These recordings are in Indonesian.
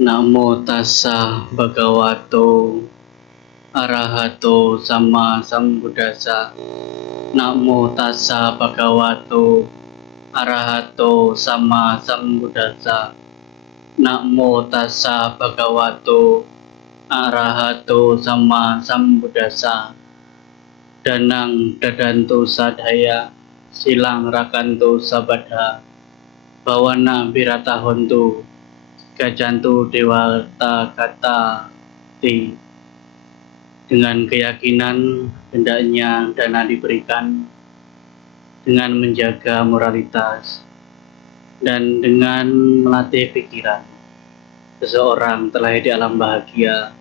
Namo tassa bhagavato arahato sama sambuddhassa. Namo tassa bhagavato arahato sama sambuddhassa. Namo tassa bhagavato arahato sama sambuddhassa. Danang dadanto sadhaya silang rakanto sabadha bawana birata hontu gajantu dewata kata ti. Dengan keyakinan hendaknya dana diberikan dengan menjaga moralitas dan dengan melatih pikiran, seseorang telah di alam bahagia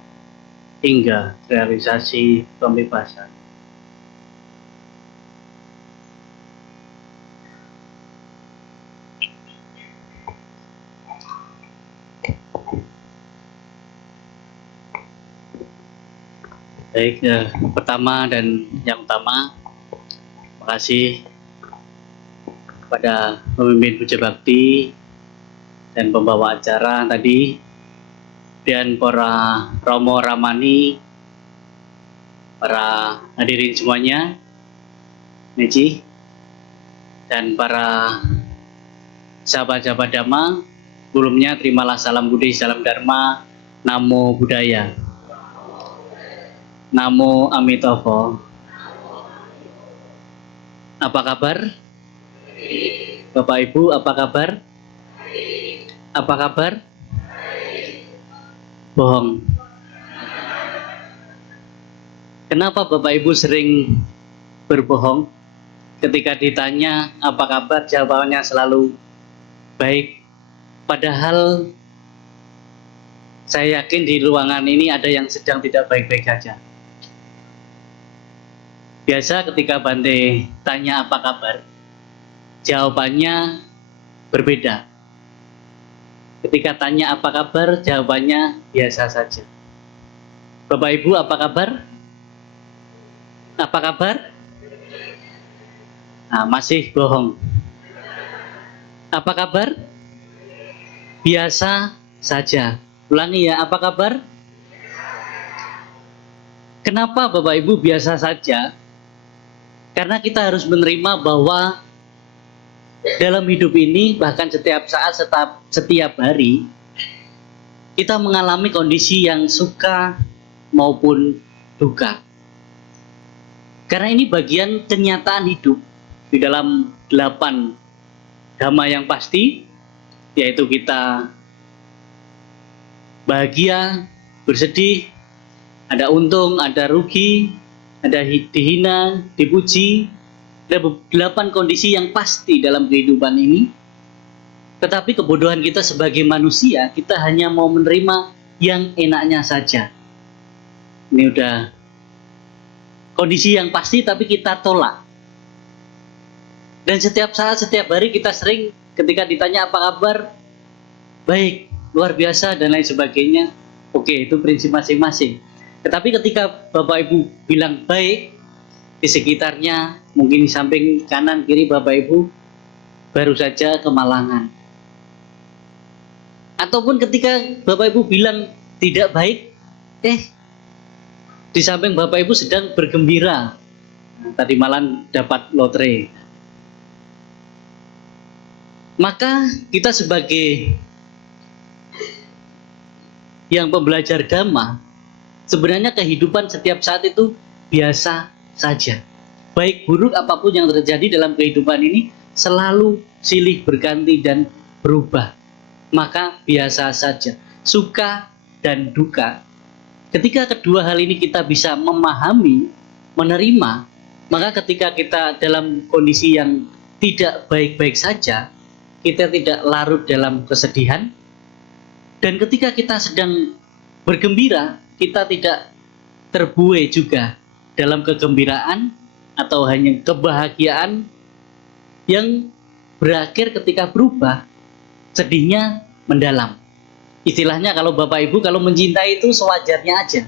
hingga realisasi pembebasan. Baik, pertama dan yang utama, terima kasih kepada pemimpin Puja Bakti dan pembawa acara tadi, dan para Romo Ramani, para hadirin semuanya, Neji, dan para sahabat-sahabat Dhamma. Sebelumnya terimalah salam Budi, salam Dharma, Namo Buddhaya, Namo Amitabha. Apa kabar? Bapak Ibu, apa kabar? Apa kabar? Bohong. Kenapa Bapak Ibu sering berbohong? Ketika ditanya apa kabar, jawabannya selalu baik. Padahal saya yakin di ruangan ini ada yang sedang tidak baik-baik saja. Biasa ketika Bante tanya apa kabar, jawabannya berbeda. Ketika tanya apa kabar, jawabannya biasa saja. Bapak Ibu, apa kabar? Apa kabar? Nah, masih bohong. Apa kabar? Biasa saja. Ulangi ya, apa kabar? Kenapa Bapak Ibu biasa saja? Karena kita harus menerima bahwa dalam hidup ini, bahkan setiap saat, setiap hari, kita mengalami kondisi yang suka maupun duka. Karena ini bagian kenyataan hidup di dalam 8 dhamma yang pasti, yaitu kita bahagia, bersedih, ada untung, ada rugi, ada dihina, dipuji. Ada 8 kondisi yang pasti dalam kehidupan ini. Tetapi kebodohan kita sebagai manusia, kita hanya mau menerima yang enaknya saja. Ini udah kondisi yang pasti tapi kita tolak. Dan setiap saat, setiap hari kita sering ketika ditanya apa kabar, baik, luar biasa, dan lain sebagainya. Oke, itu prinsip masing-masing. Tetapi ketika Bapak Ibu bilang baik, di sekitarnya, mungkin di samping kanan kiri Bapak Ibu, baru saja kemalangan. Ataupun ketika Bapak Ibu bilang tidak baik, di samping Bapak Ibu sedang bergembira. Tadi malam dapat lotre. Maka kita sebagai yang pembelajar Dhamma, sebenarnya kehidupan setiap saat itu biasa saja. Baik buruk apapun yang terjadi dalam kehidupan ini selalu silih berganti dan berubah. Maka biasa saja. Suka dan duka. Ketika kedua hal ini kita bisa memahami, menerima, maka ketika kita dalam kondisi yang tidak baik-baik saja, kita tidak larut dalam kesedihan. Dan ketika kita sedang bergembira, kita tidak terbuai juga dalam kegembiraan atau hanya kebahagiaan yang berakhir ketika berubah, sedihnya mendalam. Istilahnya kalau Bapak Ibu kalau mencintai itu sewajarnya aja.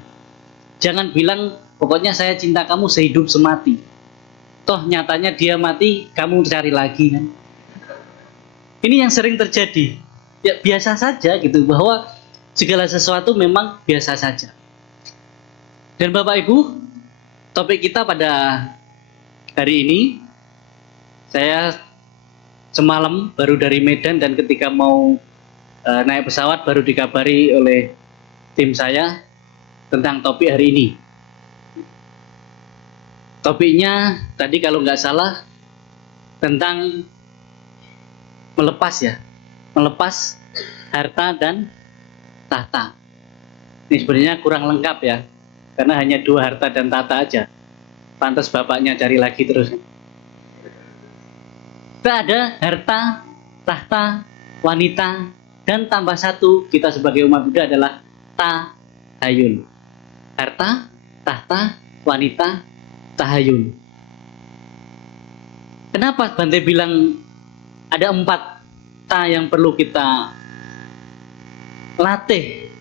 Jangan bilang pokoknya saya cinta kamu sehidup semati. Toh nyatanya dia mati, kamu cari lagi kan. Ini yang sering terjadi. Ya biasa saja gitu, bahwa segala sesuatu memang biasa saja. Dan Bapak Ibu, topik kita pada hari ini, saya semalam baru dari Medan dan ketika mau naik pesawat baru dikabari oleh tim saya tentang topik hari ini. Topiknya tadi kalau nggak salah tentang melepas ya, melepas harta dan tahta. Ini sebenarnya kurang lengkap ya, karena hanya 2 harta dan tahta aja. Pantas bapaknya cari lagi terus. Kita ada harta, tahta, wanita, dan tambah 1 kita sebagai umat Buddha adalah tahayun. Harta, tahta, wanita, tahayun. Kenapa Bante bilang ada 4 ta yang perlu kita latih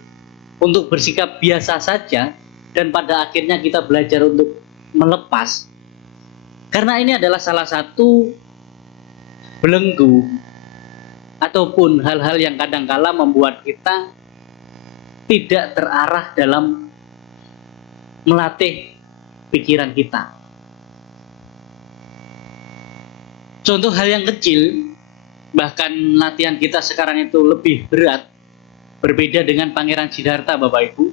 untuk bersikap biasa saja dan pada akhirnya kita belajar untuk melepas? Karena ini adalah salah satu belenggu ataupun hal-hal yang kadangkala membuat kita tidak terarah dalam melatih pikiran kita. Contoh hal yang kecil, bahkan latihan kita sekarang itu lebih berat, berbeda dengan Pangeran Siddhartha, Bapak Ibu.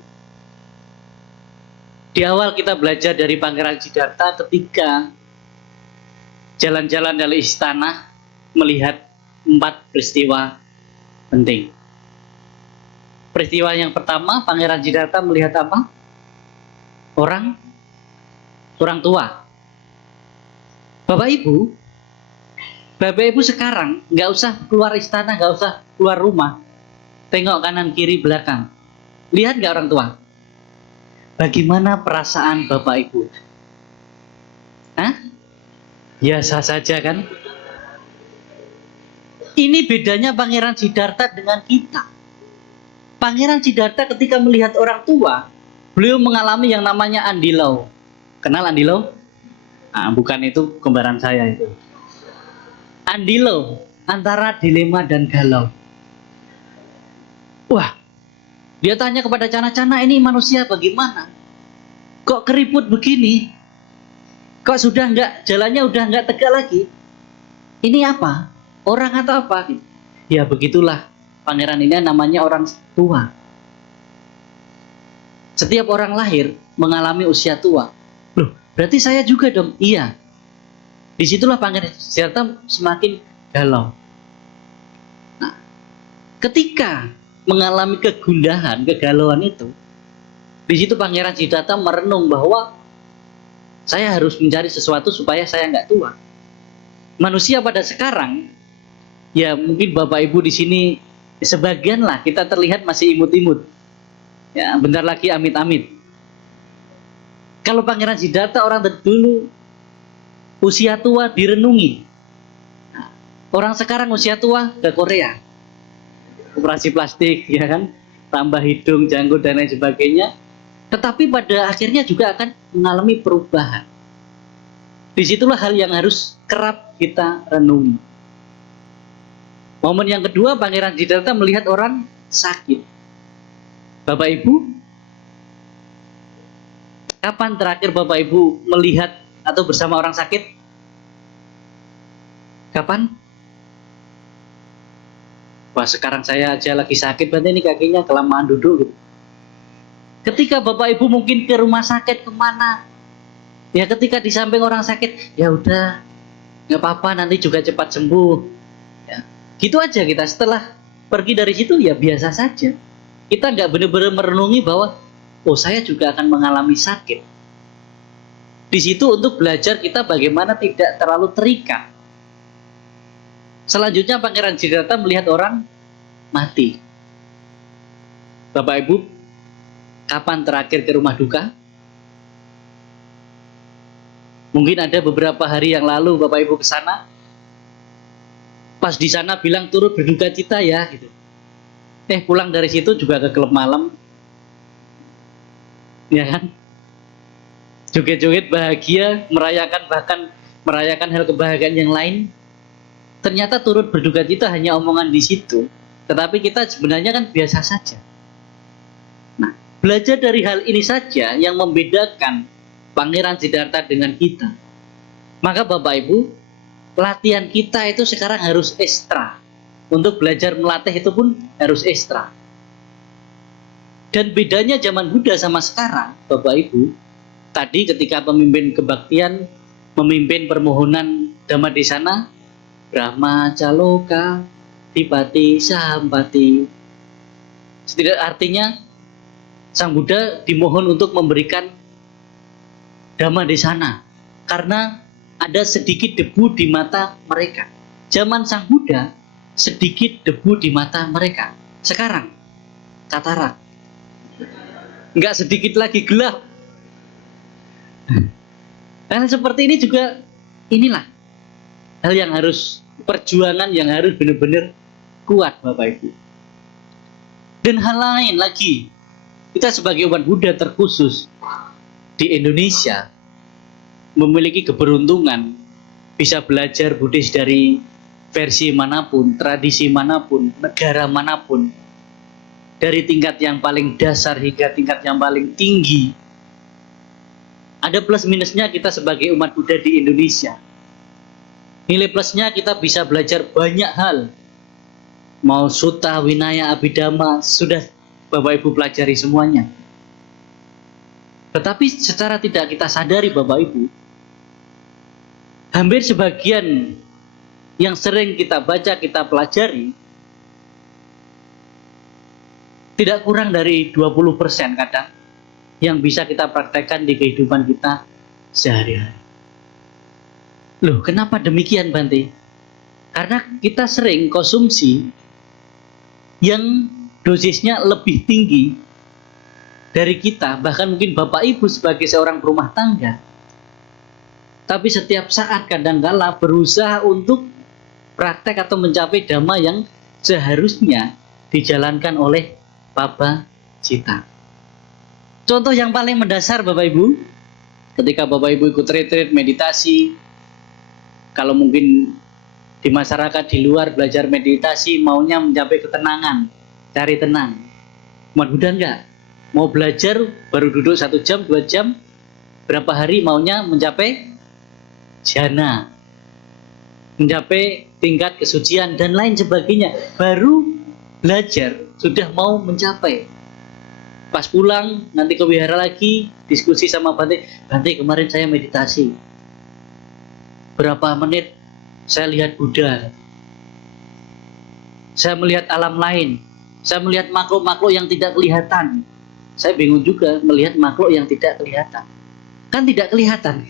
Di awal kita belajar dari Pangeran Siddhartha ketika jalan-jalan dari istana melihat 4 peristiwa penting. Peristiwa yang pertama, Pangeran Siddhartha melihat apa? Orang tua. Bapak Ibu sekarang nggak usah keluar istana, nggak usah keluar rumah, tengok kanan kiri belakang, lihat nggak orang tua? Bagaimana perasaan Bapak Ibu? Hah? Biasa saja kan? Ini bedanya Pangeran Siddhartha dengan kita. Pangeran Siddhartha ketika melihat orang tua, beliau mengalami yang namanya andilau. Kenal andilau? Nah, bukan, itu kembaran saya itu. Andilau, antara dilema dan galau. Wah, dia tanya kepada Cana-Cana, ini manusia bagaimana? Kok keriput begini? Kok sudah jalannya udah nggak tegak lagi? Ini apa? Orang atau apa? Ya begitulah, pangeran ini namanya orang tua. Setiap orang lahir mengalami usia tua. Loh, berarti saya juga dong? Iya. Disitulah Pangeran Siddhartha semakin galau. Nah, ketika mengalami kegundahan, kegalauan itu, di situ Pangeran Siddhartha merenung bahwa saya harus mencari sesuatu supaya saya nggak tua. Manusia pada sekarang, ya mungkin Bapak Ibu di sini sebagian lah kita terlihat masih imut-imut. Ya, bentar lagi amit-amit. Kalau Pangeran Siddhartha orang dulu usia tua direnungi. Nah, orang sekarang usia tua ke Korea, operasi plastik, ya kan, tambah hidung, janggut dan lain sebagainya. Tetapi pada akhirnya juga akan mengalami perubahan. Disitulah hal yang harus kerap kita renungi. Momen yang kedua, Pangeran Siddhartha melihat orang sakit. Bapak Ibu, kapan terakhir Bapak Ibu melihat atau bersama orang sakit? Kapan? Wah, sekarang saya aja lagi sakit, berarti ini kakinya kelamaan duduk gitu. Ketika Bapak Ibu mungkin ke rumah sakit kemana? Ya ketika di samping orang sakit, ya udah, nggak apa-apa, nanti juga cepat sembuh. Ya, gitu aja kita. Setelah pergi dari situ ya biasa saja. Kita nggak benar-benar merenungi bahwa, oh saya juga akan mengalami sakit. Di situ untuk belajar kita bagaimana tidak terlalu terikat. Selanjutnya Pangeran Siddhartha melihat orang mati. Bapak Ibu, kapan terakhir ke rumah duka? Mungkin ada beberapa hari yang lalu Bapak Ibu ke sana. Pas di sana bilang turut berduka cita ya gitu. Pulang dari situ juga ke klub malam. Ya kan? Joget-joget bahagia, bahkan merayakan hal kebahagiaan yang lain. Ternyata turut berduka cita hanya omongan di situ. Tetapi kita sebenarnya kan biasa saja. Belajar dari hal ini saja yang membedakan Pangeran Siddhartha dengan kita. Maka Bapak Ibu, latihan kita itu sekarang harus ekstra. Untuk belajar melatih itu pun harus ekstra. Dan bedanya zaman Buddha sama sekarang, Bapak Ibu, tadi ketika pemimpin kebaktian memimpin permohonan Dhammadesana, Brahma Caloka Dipati Sahampati, artinya Sang Buddha dimohon untuk memberikan Dhammadesana karena ada sedikit debu di mata mereka. Zaman Sang Buddha sedikit debu di mata mereka. Sekarang katarak, nggak sedikit lagi gelap. Hal seperti ini juga, inilah hal yang harus, perjuangan yang harus benar-benar kuat Bapak Ibu. Dan hal lain lagi, kita sebagai umat Buddha terkhusus di Indonesia memiliki keberuntungan bisa belajar Buddhis dari versi manapun, tradisi manapun, negara manapun, dari tingkat yang paling dasar hingga tingkat yang paling tinggi. Ada plus minusnya kita sebagai umat Buddha di Indonesia. Nilai plusnya kita bisa belajar banyak hal. Mau Sutta, Winaya, Abhidhamma, sudah Bapak Ibu pelajari semuanya. Tetapi secara tidak kita sadari Bapak Ibu, hampir sebagian yang sering kita baca, kita pelajari, tidak kurang dari 20% kadang yang bisa kita praktekkan di kehidupan kita sehari-hari. Loh, kenapa demikian Bante? Karena kita sering konsumsi yang dosisnya lebih tinggi dari kita, bahkan mungkin Bapak Ibu sebagai seorang rumah tangga. Tapi setiap saat kadang-kala berusaha untuk praktek atau mencapai dhamma yang seharusnya dijalankan oleh Papa Cita. Contoh yang paling mendasar Bapak Ibu, ketika Bapak Ibu ikut retreat meditasi, kalau mungkin di masyarakat di luar belajar meditasi maunya mencapai ketenangan, cari tenang. Umat Buddha enggak, mau belajar baru duduk 1 jam, 2 jam, berapa hari maunya mencapai jhana, mencapai tingkat kesucian dan lain sebagainya. Baru belajar sudah mau mencapai. Pas pulang nanti ke wihara lagi, diskusi sama Bante, Bante kemarin saya meditasi berapa menit, saya lihat Buddha, saya melihat alam lain, saya melihat makhluk-makhluk yang tidak kelihatan. Saya bingung juga melihat makhluk yang tidak kelihatan, kan tidak kelihatan.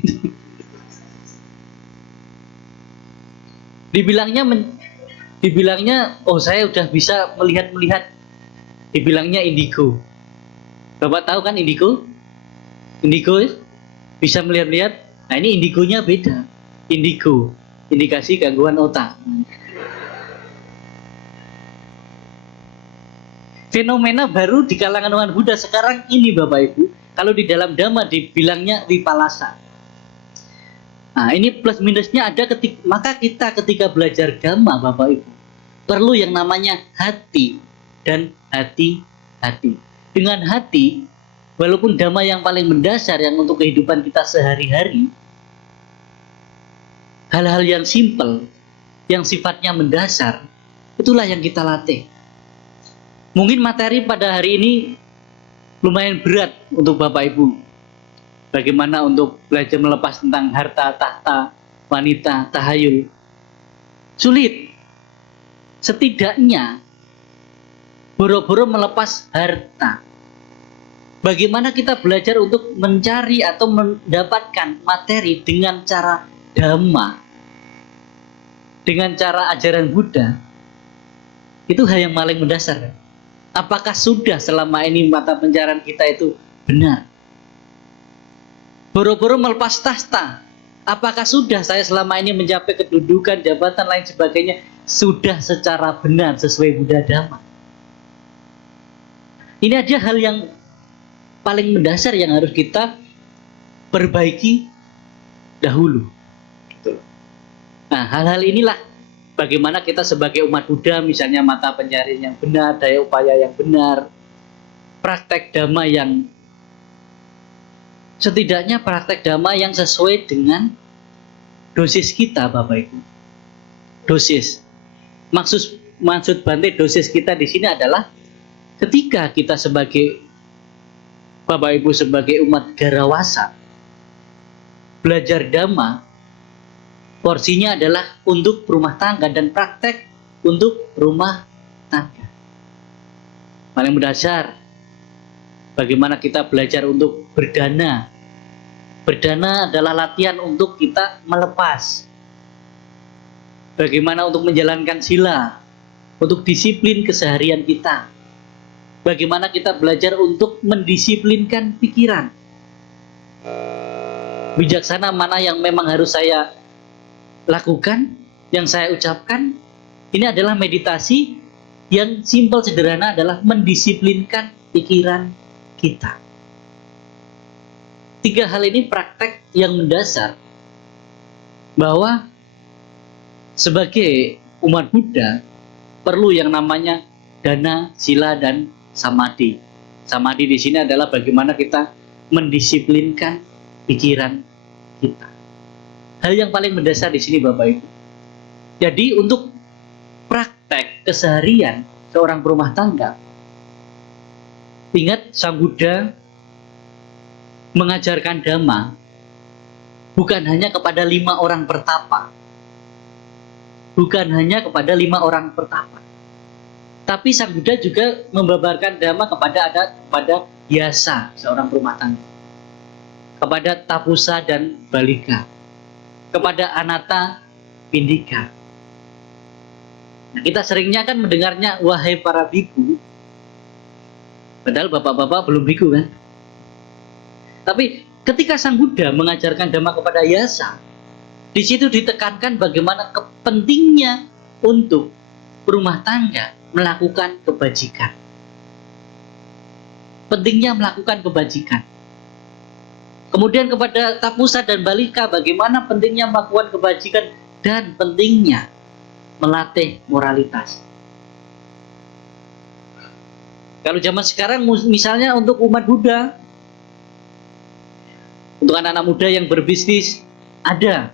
dibilangnya oh saya udah bisa melihat, dibilangnya indigo. Bapak tahu kan indigo? Indigo bisa melihat-lihat. Nah ini indigonya beda. Indigo, indikasi gangguan otak. Fenomena baru di kalangan umat Buddha sekarang ini Bapak Ibu. Kalau di dalam Dhamma dibilangnya vipallasa. Nah ini plus minusnya ada maka kita ketika belajar Dhamma Bapak Ibu perlu yang namanya hati dan hati-hati. Dengan hati, walaupun Dhamma yang paling mendasar yang untuk kehidupan kita sehari-hari, hal-hal yang simpel, yang sifatnya mendasar, itulah yang kita latih. Mungkin materi pada hari ini lumayan berat untuk Bapak Ibu. Bagaimana untuk belajar melepas tentang harta, tahta, wanita, tahayul. Sulit. Setidaknya boro-boro melepas harta. Bagaimana kita belajar untuk mencari atau mendapatkan materi dengan cara Dhamma, dengan cara ajaran Buddha, itu hal yang paling mendasar. Apakah sudah selama ini mata pencarian kita itu benar? Boro-boro melepas tahta, apakah sudah saya selama ini mencapai kedudukan, jabatan, lain sebagainya, sudah secara benar sesuai Buddha Dhamma? Ini ada hal yang paling mendasar yang harus kita perbaiki dahulu. Nah, hal-hal inilah bagaimana kita sebagai umat Buddha, misalnya mata pencarian yang benar, daya upaya yang benar, praktek dhamma yang setidaknya praktek dhamma yang sesuai dengan dosis kita, Bapak Ibu. Dosis. Maksud Bante dosis kita di sini adalah ketika kita sebagai Bapak Ibu sebagai umat Garawasa belajar dhamma, porsinya adalah untuk rumah tangga dan praktek untuk rumah tangga. Paling mendasar, bagaimana kita belajar untuk berdana. Berdana adalah latihan untuk kita melepas. Bagaimana untuk menjalankan sila, untuk disiplin keseharian kita. Bagaimana kita belajar untuk mendisiplinkan pikiran. Bijaksana mana yang memang harus saya lakukan, yang saya ucapkan. Ini adalah meditasi yang simpel sederhana adalah mendisiplinkan pikiran kita. 3 hal ini praktek yang mendasar bahwa sebagai umat Buddha perlu yang namanya dana, sila, dan samadhi. Samadhi di sini adalah bagaimana kita mendisiplinkan pikiran kita. Hal yang paling mendasar di sini, Bapak Ibu. Jadi untuk praktek keseharian seorang berumah tangga, ingat Sang Buddha mengajarkan dhamma bukan hanya kepada 5 orang pertapa. Bukan hanya kepada 5 orang pertapa. Tapi Sang Buddha juga membabarkan dhamma kepada Yasa, seorang berumah tangga. Kepada Tapusa dan Balika. Kepada Anatta, Pindika. Nah, kita seringnya kan mendengarnya, wahai para biku. Padahal bapak-bapak belum biku kan. Tapi ketika Sang Buddha mengajarkan dhamma kepada Yasa, di situ ditekankan bagaimana pentingnya untuk berumah tangga melakukan kebajikan. Pentingnya melakukan kebajikan. Kemudian kepada Tapusa dan Balika, bagaimana pentingnya melakukan kebajikan dan pentingnya melatih moralitas. Kalau zaman sekarang misalnya untuk umat Buddha, untuk anak-anak muda yang berbisnis, ada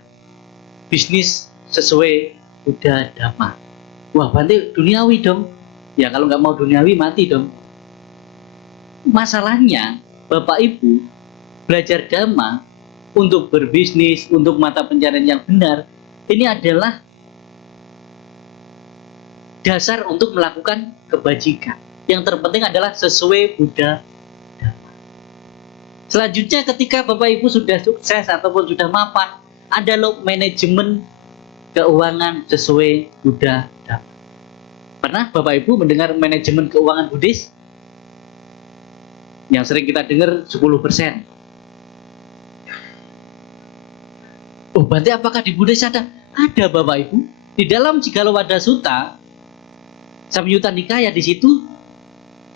bisnis sesuai Buddha Dhamma. Wah, Bante duniawi dong. Ya kalau nggak mau duniawi mati dong. Masalahnya, Bapak Ibu, belajar Dhamma untuk berbisnis, untuk mata pencarian yang benar, ini adalah dasar untuk melakukan kebajikan. Yang terpenting adalah sesuai Buddha Dhamma. Selanjutnya ketika Bapak Ibu sudah sukses ataupun sudah mapan, ada loh manajemen keuangan sesuai Buddha Dhamma. Pernah Bapak Ibu mendengar manajemen keuangan Buddhis? Yang sering kita dengar 10%. Oh, berarti apakah di Buddhis ada? Ada Bapak Ibu. Di dalam Cigalowada Sutta, Samyutta Nikaya di situ,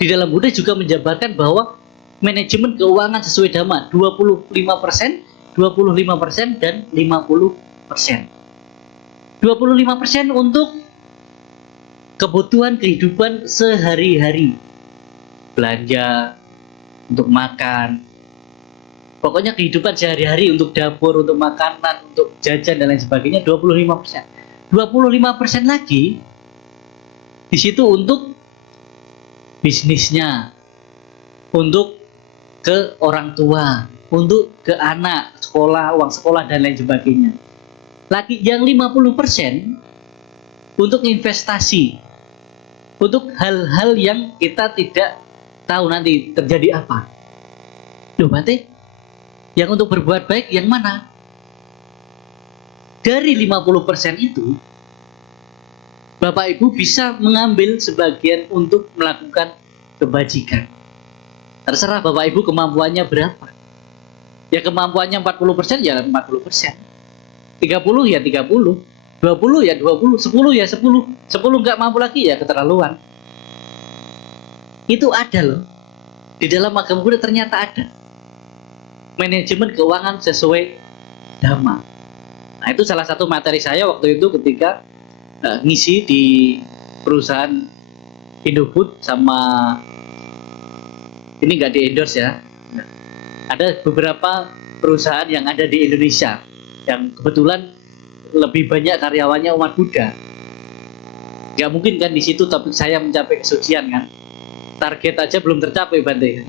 di dalam Buddhis juga menjabarkan bahwa manajemen keuangan sesuai Dhamma 25%, 25% dan 50%. 25% untuk kebutuhan kehidupan sehari-hari. Belanja, untuk makan. Pokoknya kehidupan sehari-hari untuk dapur, untuk makanan, untuk jajan dan lain sebagainya 25%. 25% lagi di situ untuk bisnisnya, untuk ke orang tua, untuk ke anak, sekolah, uang sekolah dan lain sebagainya. Lagi yang 50% untuk investasi, untuk hal-hal yang kita tidak tahu nanti terjadi apa. Loh, Bante, yang untuk berbuat baik yang mana? Dari 50% itu, Bapak Ibu bisa mengambil sebagian untuk melakukan kebajikan. Terserah Bapak Ibu kemampuannya berapa. Ya kemampuannya 40% ya 40%. 30 ya 30. 20 ya 20. 10 ya 10. 10 nggak mampu lagi ya keterlaluan. Itu ada loh. Di dalam agama Buddha ternyata ada. Manajemen keuangan sesuai Dhamma. Nah itu salah satu materi saya waktu itu ketika ngisi di perusahaan Indofood sama ini nggak di-endorse ya. Ada beberapa perusahaan yang ada di Indonesia yang kebetulan lebih banyak karyawannya umat Buddha. Nggak mungkin kan di situ topik saya mencapai kesucian kan? Target aja belum tercapai Bante.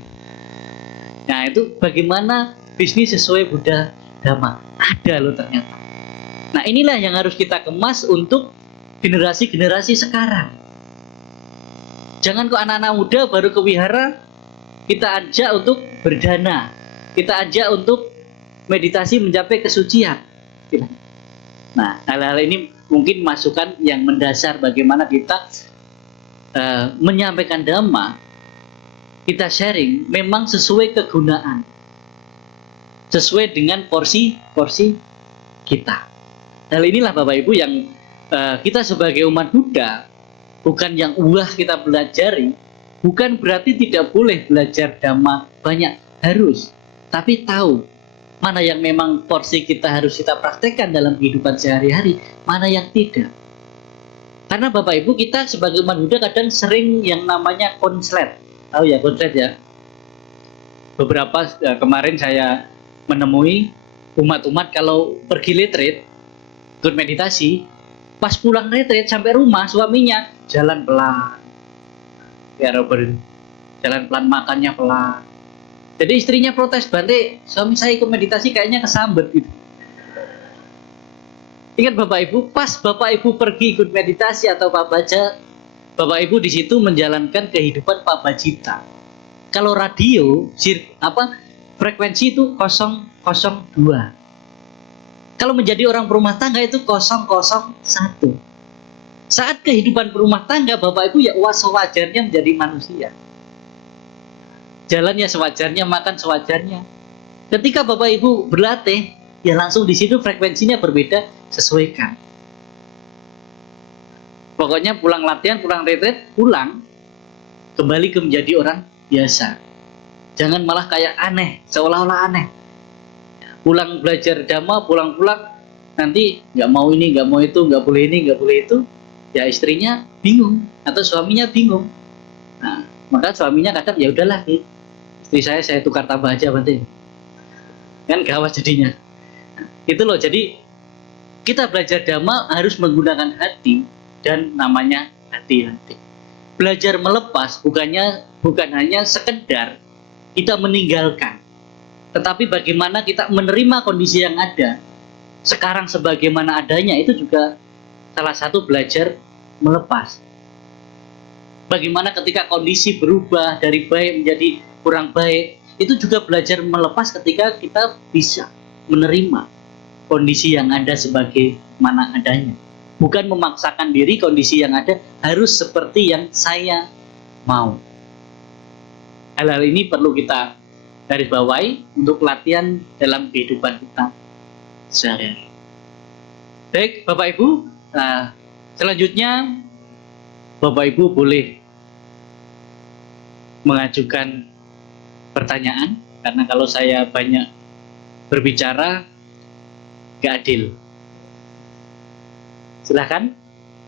Nah itu bagaimana bisnis sesuai Buddha Dhamma? Ada loh ternyata. Nah inilah yang harus kita kemas untuk generasi-generasi sekarang. Jangan kok anak-anak muda baru ke wihara kita ajak untuk berdana, kita ajak untuk meditasi mencapai kesucian. Nah, hal-hal ini mungkin masukan yang mendasar bagaimana kita menyampaikan Dhamma, kita sharing memang sesuai kegunaan, sesuai dengan porsi kita. Hal inilah Bapak Ibu yang kita sebagai umat Buddha, bukan yang kita pelajari, bukan berarti tidak boleh belajar Dhamma banyak, harus, tapi tahu mana yang memang porsi kita harus kita praktekkan dalam kehidupan sehari-hari, mana yang tidak. Karena Bapak Ibu kita sebagai umat Buddha kadang sering yang namanya konslet. Tahu ya konslet ya? Beberapa kemarin saya menemui umat-umat kalau pergi retreat, ikut meditasi, pas pulang retreat sampai rumah suaminya jalan pelan. Ya Robert, jalan pelan, makannya pelan. Jadi istrinya protes, Bante, suami saya ikut meditasi kayaknya kesambet gitu. Ingat Bapak Ibu, pas Bapak Ibu pergi ikut meditasi atau pabaca, Bapak Ibu di situ menjalankan kehidupan pabacita. Kalau radio, frekuensi itu 002. Kalau menjadi orang berumah tangga itu 001. Saat kehidupan berumah tangga, Bapak Ibu ya sewajarnya menjadi manusia. Jalannya sewajarnya, makan sewajarnya. Ketika Bapak Ibu berlatih, ya langsung di situ frekuensinya berbeda, sesuaikan. Pokoknya pulang latihan, pulang retreat, pulang kembali ke menjadi orang biasa. Jangan malah kayak aneh, seolah-olah aneh. Pulang belajar Dhamma, pulang-pulang nanti nggak mau ini, nggak mau itu, nggak boleh ini, nggak boleh itu. Ya istrinya bingung atau suaminya bingung. Nah, maka suaminya kadang ya udahlah, istri saya tukar tambah aja Bante. Kan gawat jadinya. Itu loh, jadi kita belajar Dhamma harus menggunakan hati dan namanya hati-hati. Belajar melepas bukan hanya sekedar kita meninggalkan, tetapi bagaimana kita menerima kondisi yang ada sekarang sebagaimana adanya, itu juga salah satu belajar melepas. Bagaimana ketika kondisi berubah dari baik menjadi kurang baik, itu juga belajar melepas ketika kita bisa menerima kondisi yang ada sebagaimana adanya. Bukan memaksakan diri kondisi yang ada harus seperti yang saya mau. Hal-hal ini perlu kita garis bawahi untuk latihan dalam kehidupan kita sehari-hari. Baik Bapak Ibu, selanjutnya Bapak Ibu boleh mengajukan pertanyaan, karena kalau saya banyak berbicara gak adil. Silahkan,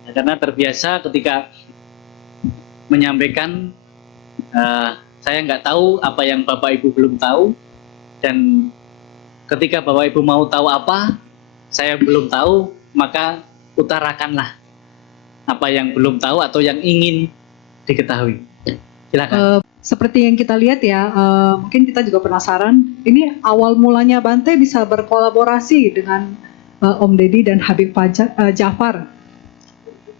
karena terbiasa ketika menyampaikan saya nggak tahu apa yang Bapak Ibu belum tahu, dan ketika Bapak Ibu mau tahu apa saya belum tahu, maka utarakanlah apa yang belum tahu atau yang ingin diketahui. Silakan. Seperti yang kita lihat ya, mungkin kita juga penasaran, ini awal mulanya Bante bisa berkolaborasi dengan Om Deddy dan Habib Jafar.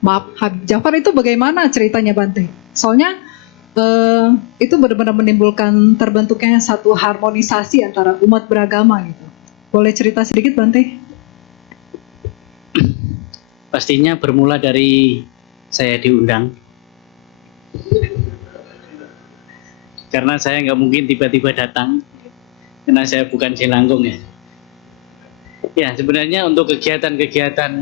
Maaf, Habib Jafar itu bagaimana ceritanya Bante? Soalnya itu benar-benar menimbulkan terbentuknya satu harmonisasi antara umat beragama gitu. Boleh cerita sedikit Bante? Pastinya bermula dari saya diundang. Karena saya nggak mungkin tiba-tiba datang, karena saya bukan Jelangkung ya. Ya sebenarnya untuk kegiatan-kegiatan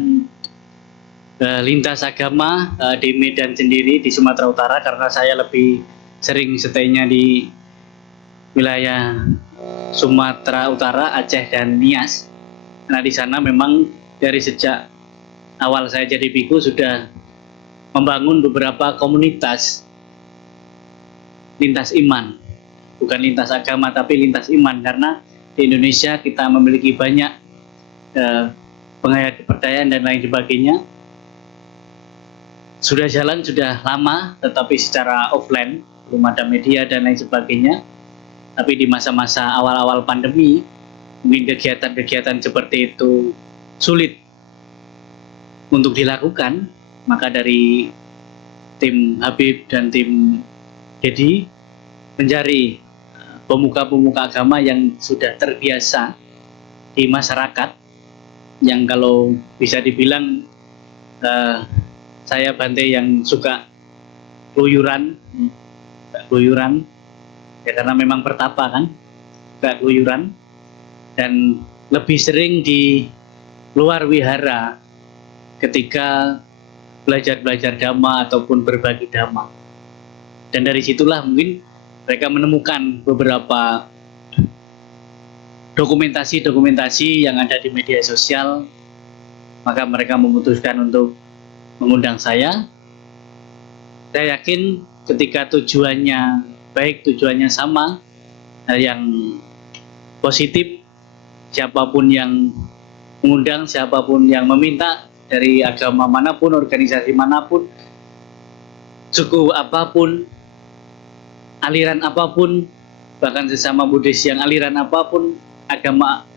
lintas agama di Medan sendiri, di Sumatera Utara, karena saya lebih sering stay-nya di wilayah Sumatera Utara, Aceh dan Nias. Nah di sana memang dari sejak awal saya jadi biku sudah membangun beberapa komunitas lintas iman bukan lintas agama tapi lintas iman, karena di Indonesia kita memiliki banyak penghayat kepercayaan dan lain sebagainya. Sudah jalan sudah lama, tetapi secara offline, belum ada media dan lain sebagainya. Tapi di masa-masa awal-awal pandemi, mungkin kegiatan-kegiatan seperti itu sulit untuk dilakukan. Maka dari tim Habib dan tim Dedi mencari pemuka-pemuka agama yang sudah terbiasa di masyarakat, yang kalau bisa dibilang saya Bante yang suka keluyuran ya, karena memang bertapa kan, suka keluyuran dan lebih sering di luar wihara ketika belajar dhamma ataupun berbagi dhamma. Dan dari situlah mungkin mereka menemukan beberapa dokumentasi yang ada di media sosial, maka mereka memutuskan untuk mengundang saya. Saya yakin ketika tujuannya baik, tujuannya sama, yang positif, siapapun yang mengundang, siapapun yang meminta, dari agama manapun, organisasi manapun, suku apapun, aliran apapun, bahkan sesama Buddhis yang aliran apapun, agama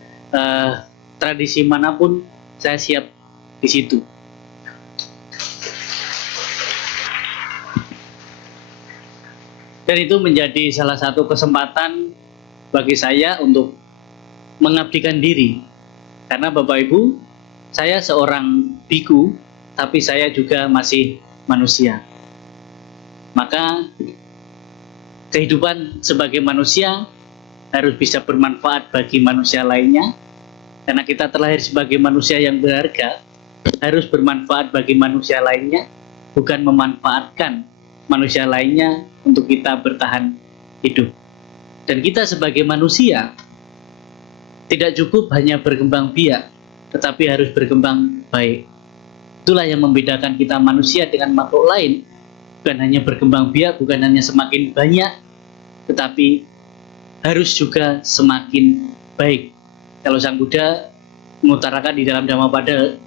tradisi manapun, saya siap di situ. Dan itu menjadi salah satu kesempatan bagi saya untuk mengabdikan diri. Karena Bapak Ibu, saya seorang biku, tapi saya juga masih manusia. Maka kehidupan sebagai manusia harus bisa bermanfaat bagi manusia lainnya. Karena kita terlahir sebagai manusia yang berharga, harus bermanfaat bagi manusia lainnya, bukan memanfaatkan manusia lainnya untuk kita bertahan hidup. Dan kita sebagai manusia tidak cukup hanya berkembang biak, tetapi harus berkembang baik. Itulah yang membedakan kita manusia dengan makhluk lain. Bukan hanya berkembang biak, bukan hanya semakin banyak, tetapi harus juga semakin baik. Kalau Sang Buddha mengutarakan di dalam Dhammapada,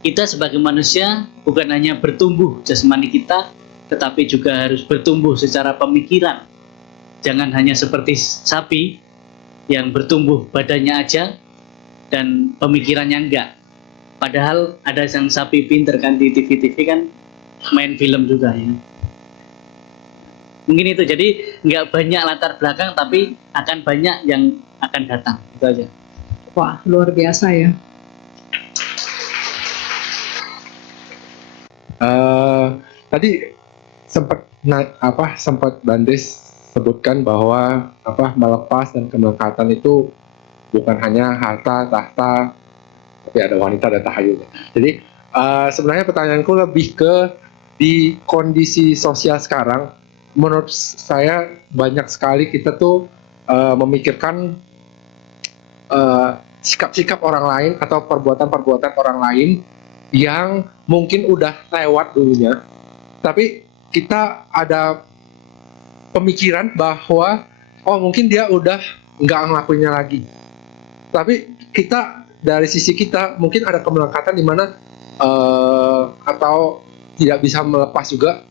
kita sebagai manusia bukan hanya bertumbuh jasmani kita, tetapi juga harus bertumbuh secara pemikiran. Jangan hanya seperti sapi yang bertumbuh badannya aja dan pemikirannya enggak. Padahal ada yang sapi pinter kan di TV-TV kan main film juga ya. Mungkin itu, jadi nggak banyak latar belakang tapi akan banyak yang akan datang. Itu aja. Wah, luar biasa ya. Tadi sempat Bandes sebutkan bahwa melepas dan kemelekatan itu bukan hanya harta, tahta, tapi ada wanita dan tahayul. Jadi sebenarnya pertanyaanku lebih ke di kondisi sosial sekarang, menurut saya banyak sekali kita tuh memikirkan sikap-sikap orang lain atau perbuatan-perbuatan orang lain yang mungkin udah lewat dulunya, tapi kita ada pemikiran bahwa mungkin dia udah nggak ngelakuinnya lagi. Tapi kita dari sisi kita mungkin ada kemelekatan di mana atau tidak bisa melepas juga.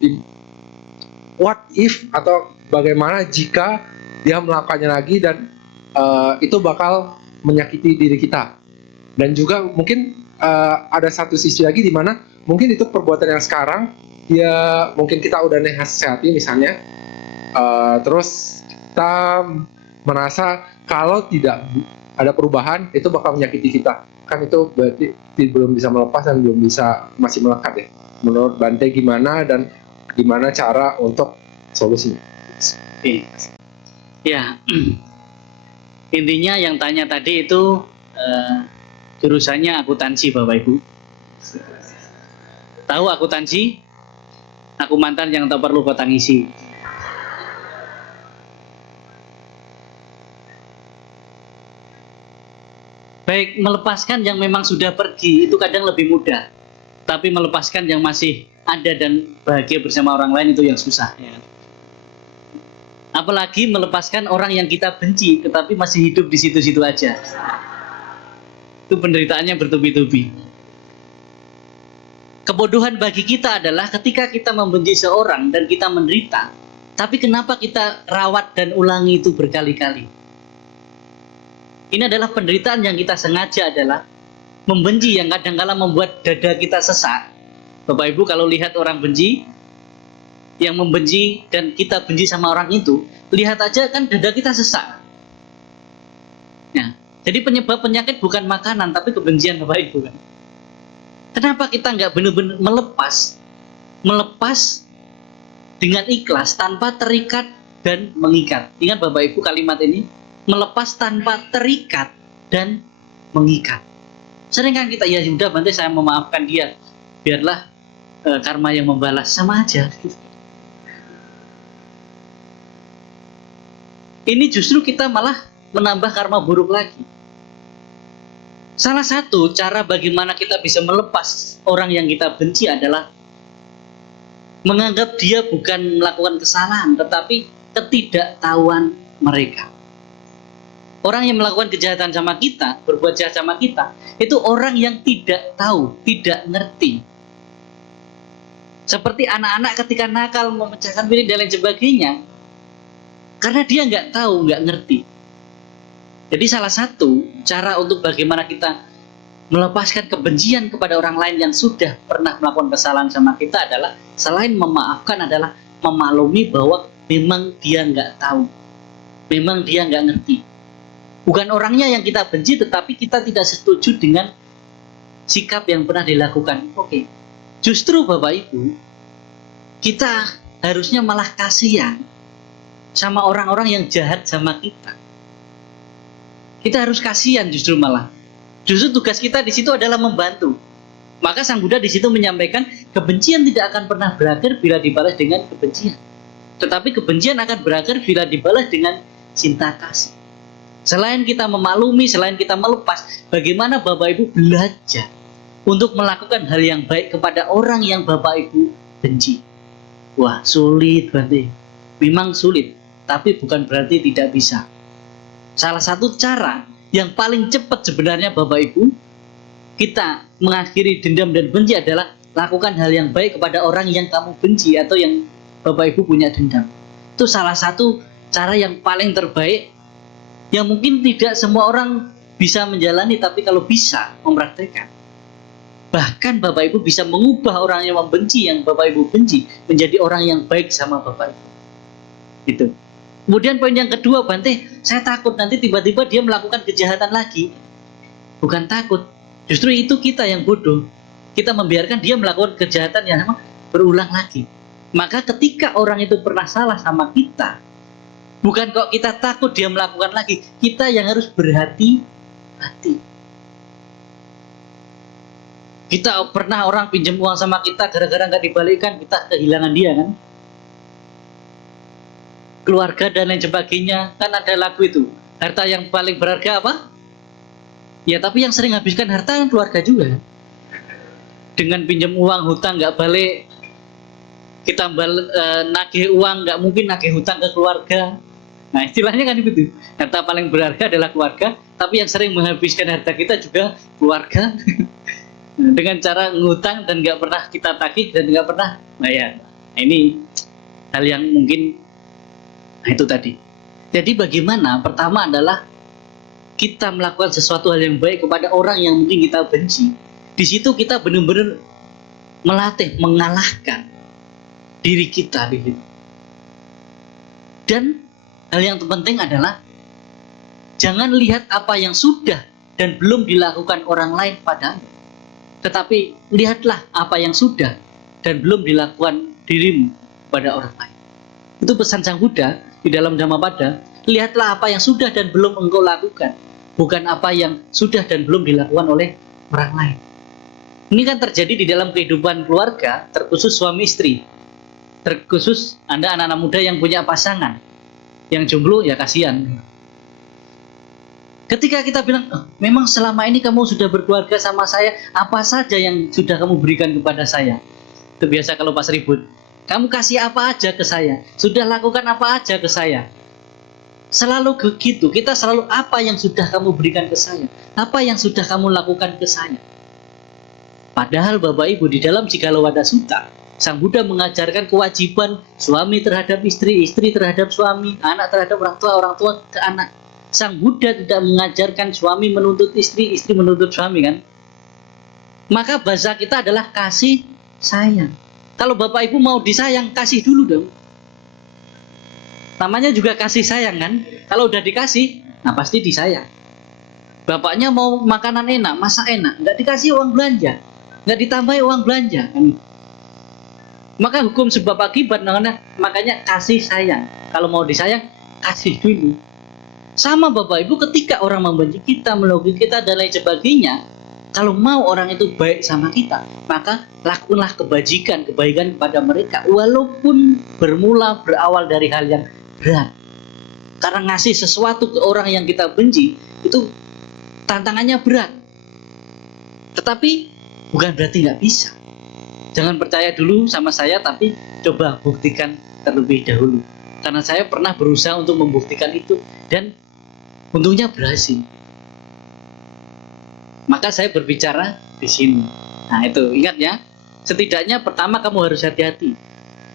What if atau bagaimana jika dia melakukannya lagi dan itu bakal menyakiti diri kita. Dan juga mungkin ada satu sisi lagi di mana mungkin itu perbuatan yang sekarang ya mungkin kita udah nasihati misalnya, terus kita merasa kalau tidak ada perubahan itu bakal menyakiti kita, kan itu berarti belum bisa melepas dan belum bisa, masih melekat ya. Menurut Bante gimana dan gimana cara untuk solusinya? Ya, intinya yang tanya tadi itu jurusannya akuntansi Bapak Ibu. Tahu akuntansi? Aku mantan yang tak perlu kau tangisi. Baik, melepaskan yang memang sudah pergi itu kadang lebih mudah. Tapi melepaskan yang masih ada dan bahagia bersama orang lain itu yang susah. Ya. Apa apalagi melepaskan orang yang kita benci tetapi masih hidup di situ-situ aja. Itu penderitaannya bertubi-tubi. Kebodohan bagi kita adalah ketika kita membenci seorang dan kita menderita, tapi kenapa kita rawat dan ulangi itu berkali-kali? Ini adalah penderitaan yang kita sengaja adalah membenci yang kadang-kala membuat dada kita sesak. Bapak Ibu kalau lihat orang benci, yang membenci dan kita benci sama orang itu, lihat aja kan dada kita sesak. Nah, jadi penyebab penyakit bukan makanan tapi kebencian Bapak Ibu kan. Kenapa kita nggak benar-benar melepas dengan ikhlas tanpa terikat dan mengikat? Ingat Bapak Ibu kalimat ini, melepas tanpa terikat dan mengikat. Sering kan kita, ya sudah Bante saya memaafkan dia, biarlah karma yang membalas, sama aja. Ini justru kita malah menambah karma buruk lagi. Salah satu cara bagaimana kita bisa melepas orang yang kita benci adalah menganggap dia bukan melakukan kesalahan, tetapi ketidaktahuan mereka. Orang yang melakukan kejahatan sama kita, berbuat jahat sama kita, itu orang yang tidak tahu, tidak ngerti. Seperti anak-anak ketika nakal, memecahkan piring dan lain sebagainya, karena dia nggak tahu, nggak ngerti. Jadi salah satu cara untuk bagaimana kita melepaskan kebencian kepada orang lain yang sudah pernah melakukan kesalahan sama kita adalah, selain memaafkan adalah memaklumi bahwa memang dia nggak tahu, memang dia nggak ngerti. Bukan orangnya yang kita benci, tetapi kita tidak setuju dengan sikap yang pernah dilakukan. Oke, justru Bapak Ibu, kita harusnya malah kasihan sama orang-orang yang jahat sama kita. Kita harus kasihan justru malah. Justru tugas kita di situ adalah membantu. Maka Sang Buddha di situ menyampaikan kebencian tidak akan pernah berakhir bila dibalas dengan kebencian. Tetapi kebencian akan berakhir bila dibalas dengan cinta kasih. Selain kita memaklumi, selain kita melepas, bagaimana Bapak Ibu belajar untuk melakukan hal yang baik kepada orang yang Bapak Ibu benci. Wah, sulit berarti. Memang sulit, tapi bukan berarti tidak bisa. Salah satu cara yang paling cepat sebenarnya Bapak Ibu, kita mengakhiri dendam dan benci adalah lakukan hal yang baik kepada orang yang kamu benci atau yang Bapak Ibu punya dendam. Itu salah satu cara yang paling terbaik, yang mungkin tidak semua orang bisa menjalani, tapi kalau bisa mempraktekkan. Bahkan Bapak Ibu bisa mengubah orang yang membenci, yang Bapak Ibu benci, menjadi orang yang baik sama Bapak Ibu. Gitu. Kemudian poin yang kedua, Bante, saya takut nanti tiba-tiba dia melakukan kejahatan lagi. Bukan takut, justru itu kita yang bodoh. Kita membiarkan dia melakukan kejahatan yang sama berulang lagi. Maka ketika orang itu pernah salah sama kita, bukan kok kita takut dia melakukan lagi, kita yang harus berhati-hati. Kita pernah orang pinjam uang sama kita, gara-gara nggak dibalikkan, kita kehilangan dia kan. Keluarga dan lain sebagainya, kan ada lagu itu, harta yang paling berharga apa? Ya tapi yang sering habiskan harta kan keluarga juga. Dengan pinjam uang, hutang nggak balik, kita nagih uang, nggak mungkin nagih hutang ke keluarga. Nah istilahnya kan begitu, harta paling berharga adalah keluarga, tapi yang sering menghabiskan harta kita juga keluarga. Dengan cara ngutang dan nggak pernah kita tagih dan nggak pernah bayar. Nah, ini hal yang mungkin. Nah, itu tadi. Jadi bagaimana? Pertama adalah kita melakukan sesuatu hal yang baik kepada orang yang mungkin kita benci. Di situ kita benar-benar melatih, mengalahkan diri kita. Dan hal yang terpenting adalah jangan lihat apa yang sudah dan belum dilakukan orang lain padamu. Tetapi lihatlah apa yang sudah dan belum dilakukan dirimu pada orang lain. Itu pesan Sang Buddha di dalam Dhammapada. Lihatlah apa yang sudah dan belum engkau lakukan, bukan apa yang sudah dan belum dilakukan oleh orang lain. Ini kan terjadi di dalam kehidupan keluarga, terkhusus suami istri, terkhusus Anda anak-anak muda yang punya pasangan, yang jomblo ya kasihan. Ketika kita bilang, memang selama ini kamu sudah berkeluarga sama saya, apa saja yang sudah kamu berikan kepada saya? Itu biasa kalau pas ribut. Kamu kasih apa aja ke saya? Sudah lakukan apa aja ke saya? Selalu begitu, kita selalu apa yang sudah kamu berikan ke saya, apa yang sudah kamu lakukan ke saya. Padahal Bapak Ibu di dalam Jigalawadah Sutta, Sang Buddha mengajarkan kewajiban suami terhadap istri, istri terhadap suami, anak terhadap orang tua ke anak. Sang Buddha tidak mengajarkan suami menuntut istri, istri menuntut suami kan. Maka bahasa kita adalah kasih sayang. Kalau Bapak Ibu mau disayang, kasih dulu dong. Namanya juga kasih sayang kan. Kalau udah dikasih, nah pasti disayang. Bapaknya mau makanan enak, masak enak, nggak dikasih uang belanja, nggak ditambahi uang belanja kan. Maka hukum sebab akibat, makanya kasih sayang. Kalau mau disayang, kasih dulu. Sama Bapak Ibu, ketika orang membenci kita, melogi kita dan lain sebagainya, kalau mau orang itu baik sama kita, maka lakukanlah kebaikan kepada mereka, walaupun berawal dari hal yang berat. Karena ngasih sesuatu ke orang yang kita benci itu tantangannya berat. Tetapi bukan berarti nggak bisa. Jangan percaya dulu sama saya, tapi coba buktikan terlebih dahulu. Karena saya pernah berusaha untuk membuktikan itu dan untungnya berhasil. Maka saya berbicara di sini. Nah itu ingat ya. Setidaknya pertama kamu harus hati-hati.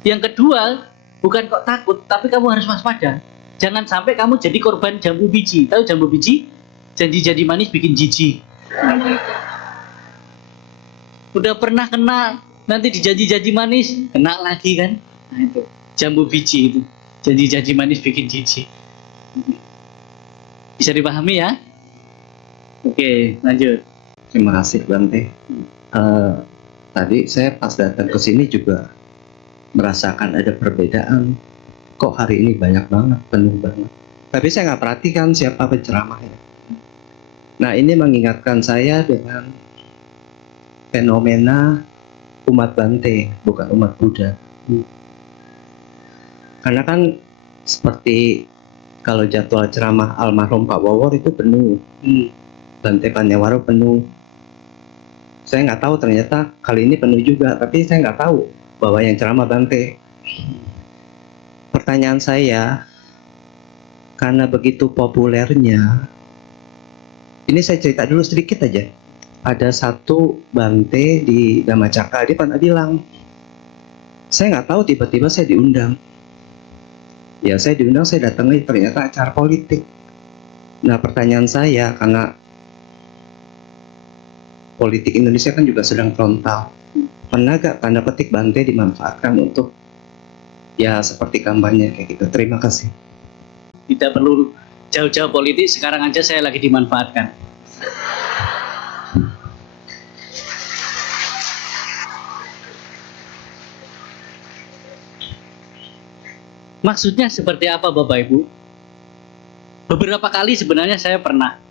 Yang kedua, bukan kok takut, tapi kamu harus waspada. Jangan sampai kamu jadi korban jambu biji. Tahu jambu biji? Janji-janji manis bikin jijik. Udah pernah kena, nanti dijanji-janji manis, kena lagi kan? Nah itu, jambu biji itu. Janji-janji manis bikin jijik. Bisa dipahami ya? Oke, lanjut. Terima kasih Bante. Tadi saya pas datang ke sini juga merasakan ada perbedaan. Kok hari ini banyak banget, penuh banget. Tapi saya nggak perhatikan siapa penceramahnya. Nah ini mengingatkan saya dengan fenomena umat Bante, bukan umat Buddha. Karena kan seperti kalau jadwal ceramah almarhum Pak Wawor itu penuh. Bante Panyawaro penuh. Saya nggak tahu ternyata kali ini penuh juga, tapi saya nggak tahu bahwa yang ceramah Bante. Pertanyaan saya, karena begitu populernya, ini saya cerita dulu sedikit aja. Ada satu Bante di Dhammacakka, dia pernah bilang, saya nggak tahu tiba-tiba saya diundang. Ya saya diundang, saya datang lagi, ternyata acara politik. Nah pertanyaan saya, karena politik Indonesia kan juga sedang frontal. Pernah gak tanda petik Bante dimanfaatkan untuk ya seperti kampanye kayak gitu? Terima kasih. Tidak perlu jauh-jauh politik, sekarang aja saya lagi dimanfaatkan. Maksudnya seperti apa Bapak Ibu? Beberapa kali sebenarnya saya pernah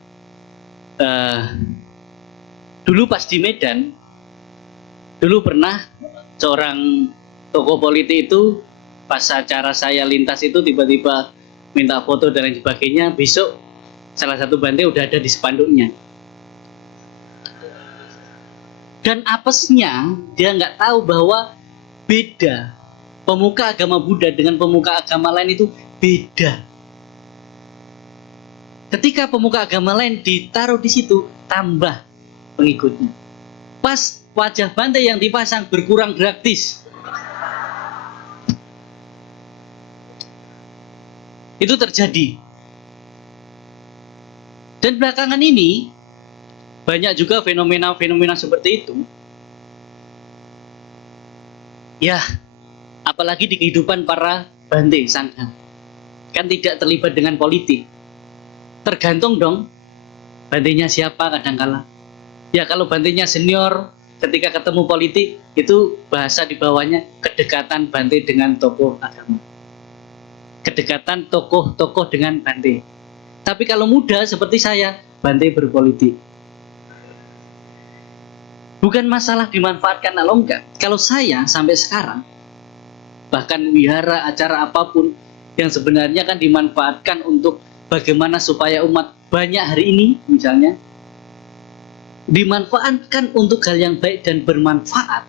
dulu pas di Medan, dulu pernah seorang tokoh politik itu pas acara saya lintas itu tiba-tiba minta foto dan lain sebagainya. Besok salah satu Bante udah ada di spanduknya. Dan apesnya dia nggak tahu bahwa beda pemuka agama Buddha dengan pemuka agama lain itu beda. Ketika pemuka agama lain ditaruh di situ, tambah pengikutnya. Pas wajah Bante yang dipasang berkurang gratis. Itu terjadi. Dan belakangan ini banyak juga fenomena-fenomena seperti itu. Ya, apalagi di kehidupan para Bante Sangha. Kan tidak terlibat dengan politik. Tergantung dong Bantenya siapa kadangkala. Ya kalau Bantenya senior, ketika ketemu politik itu bahasa di bawahnya kedekatan Bante dengan tokoh agama. Kedekatan tokoh-tokoh dengan Bante. Tapi kalau muda seperti saya, Bante berpolitik. Bukan masalah dimanfaatkan atau enggak. Kalau saya sampai sekarang, bahkan wihara, acara apapun yang sebenarnya kan dimanfaatkan untuk bagaimana supaya umat banyak hari ini misalnya, dimanfaatkan untuk hal yang baik dan bermanfaat,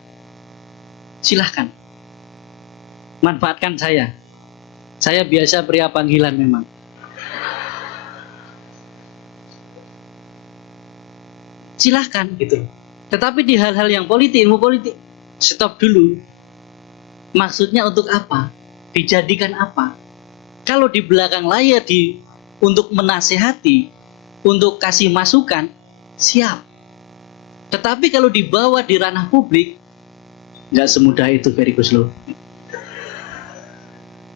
silahkan manfaatkan saya biasa pria panggilan memang. silahkan gitu loh. Tetapi di hal-hal yang politik, ilmu politik, stop dulu. Maksudnya untuk apa? Dijadikan apa? Kalau di belakang layar untuk menasehati, untuk kasih masukan, siap. Tetapi kalau dibawa di ranah publik, nggak semudah itu, Ferry Guslo.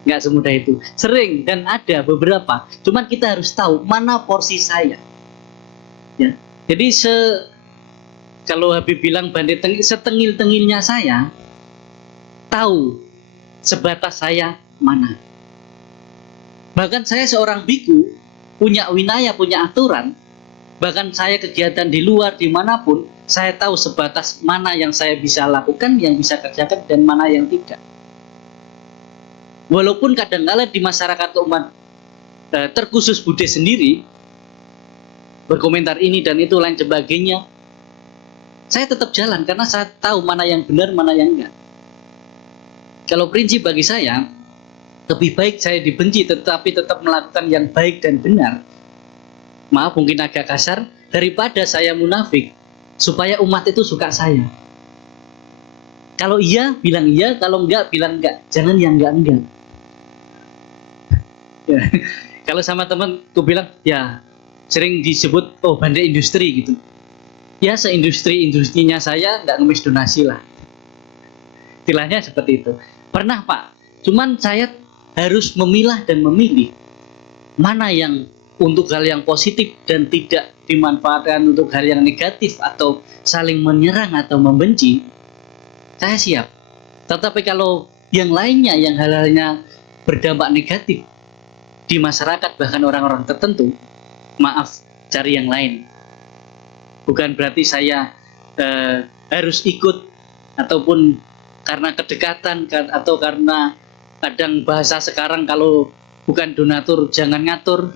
Nggak semudah itu. Sering dan ada beberapa. Cuman kita harus tahu mana porsi saya. Ya. Jadi kalau Habib bilang bandit setengil-tengilnya saya, tahu sebatas saya mana. Bahkan saya seorang biku, punya winaya, punya aturan. Bahkan saya kegiatan di luar, dimanapun, saya tahu sebatas mana yang saya bisa lakukan, yang bisa kerjakan, dan mana yang tidak. Walaupun kadang-kala di masyarakat umat terkhusus Buddhis sendiri, berkomentar ini dan itu lain sebagainya, saya tetap jalan karena saya tahu mana yang benar, mana yang enggak. Kalau prinsip bagi saya, lebih baik saya dibenci tetapi tetap melakukan yang baik dan benar. Maaf mungkin agak kasar, daripada saya munafik supaya umat itu suka saya. Kalau iya, bilang iya, kalau enggak, bilang enggak. Jangan yang enggak. Ya. Kalau sama teman, aku bilang, ya sering disebut, oh bandit industri gitu. Ya seindustri-industrinya saya enggak ngemis donasi lah. Istilahnya seperti itu. Pernah Pak, cuman saya harus memilah dan memilih mana yang untuk hal yang positif dan tidak dimanfaatkan untuk hal yang negatif atau saling menyerang atau membenci, saya siap. Tetapi kalau yang lainnya, yang hal-halnya berdampak negatif di masyarakat, bahkan orang-orang tertentu, maaf, cari yang lain. Bukan berarti saya harus ikut, ataupun karena kedekatan, atau karena kadang bahasa sekarang kalau bukan donatur, jangan ngatur.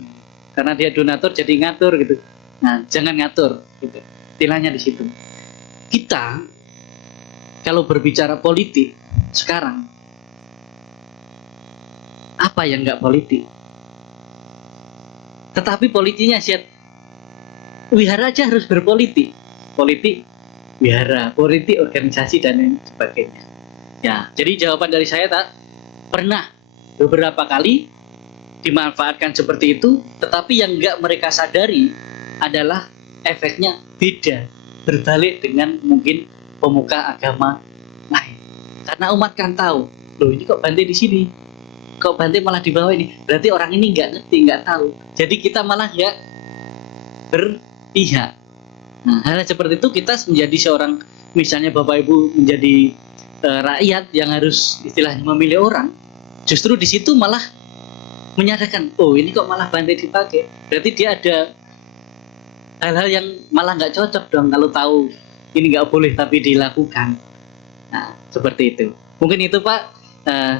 Karena dia donatur jadi ngatur gitu. Nah, jangan ngatur gitu. Istilahnya di situ. Kita kalau berbicara politik sekarang, apa yang nggak politik? Tetapi politiknya siap. Wihara aja harus berpolitik. Politik wihara, politik organisasi dan lain sebagainya. Ya, jadi jawaban dari saya pernah beberapa kali dimanfaatkan seperti itu, tetapi yang enggak mereka sadari adalah efeknya beda, berbalik dengan mungkin pemuka agama lain. Karena umat kan tahu, loh ini kok Bante di sini, kok Bante malah di bawah ini, berarti orang ini enggak ngerti, enggak tahu. Jadi kita malah enggak berpihak. Nah, hal seperti itu kita menjadi seorang, misalnya Bapak Ibu menjadi rakyat yang harus istilahnya memilih orang, justru di situ malah menyadarkan, oh ini kok malah Bante dipakai, berarti dia ada hal-hal yang malah nggak cocok dong kalau tahu ini nggak boleh tapi dilakukan. Nah seperti itu. Mungkin itu Pak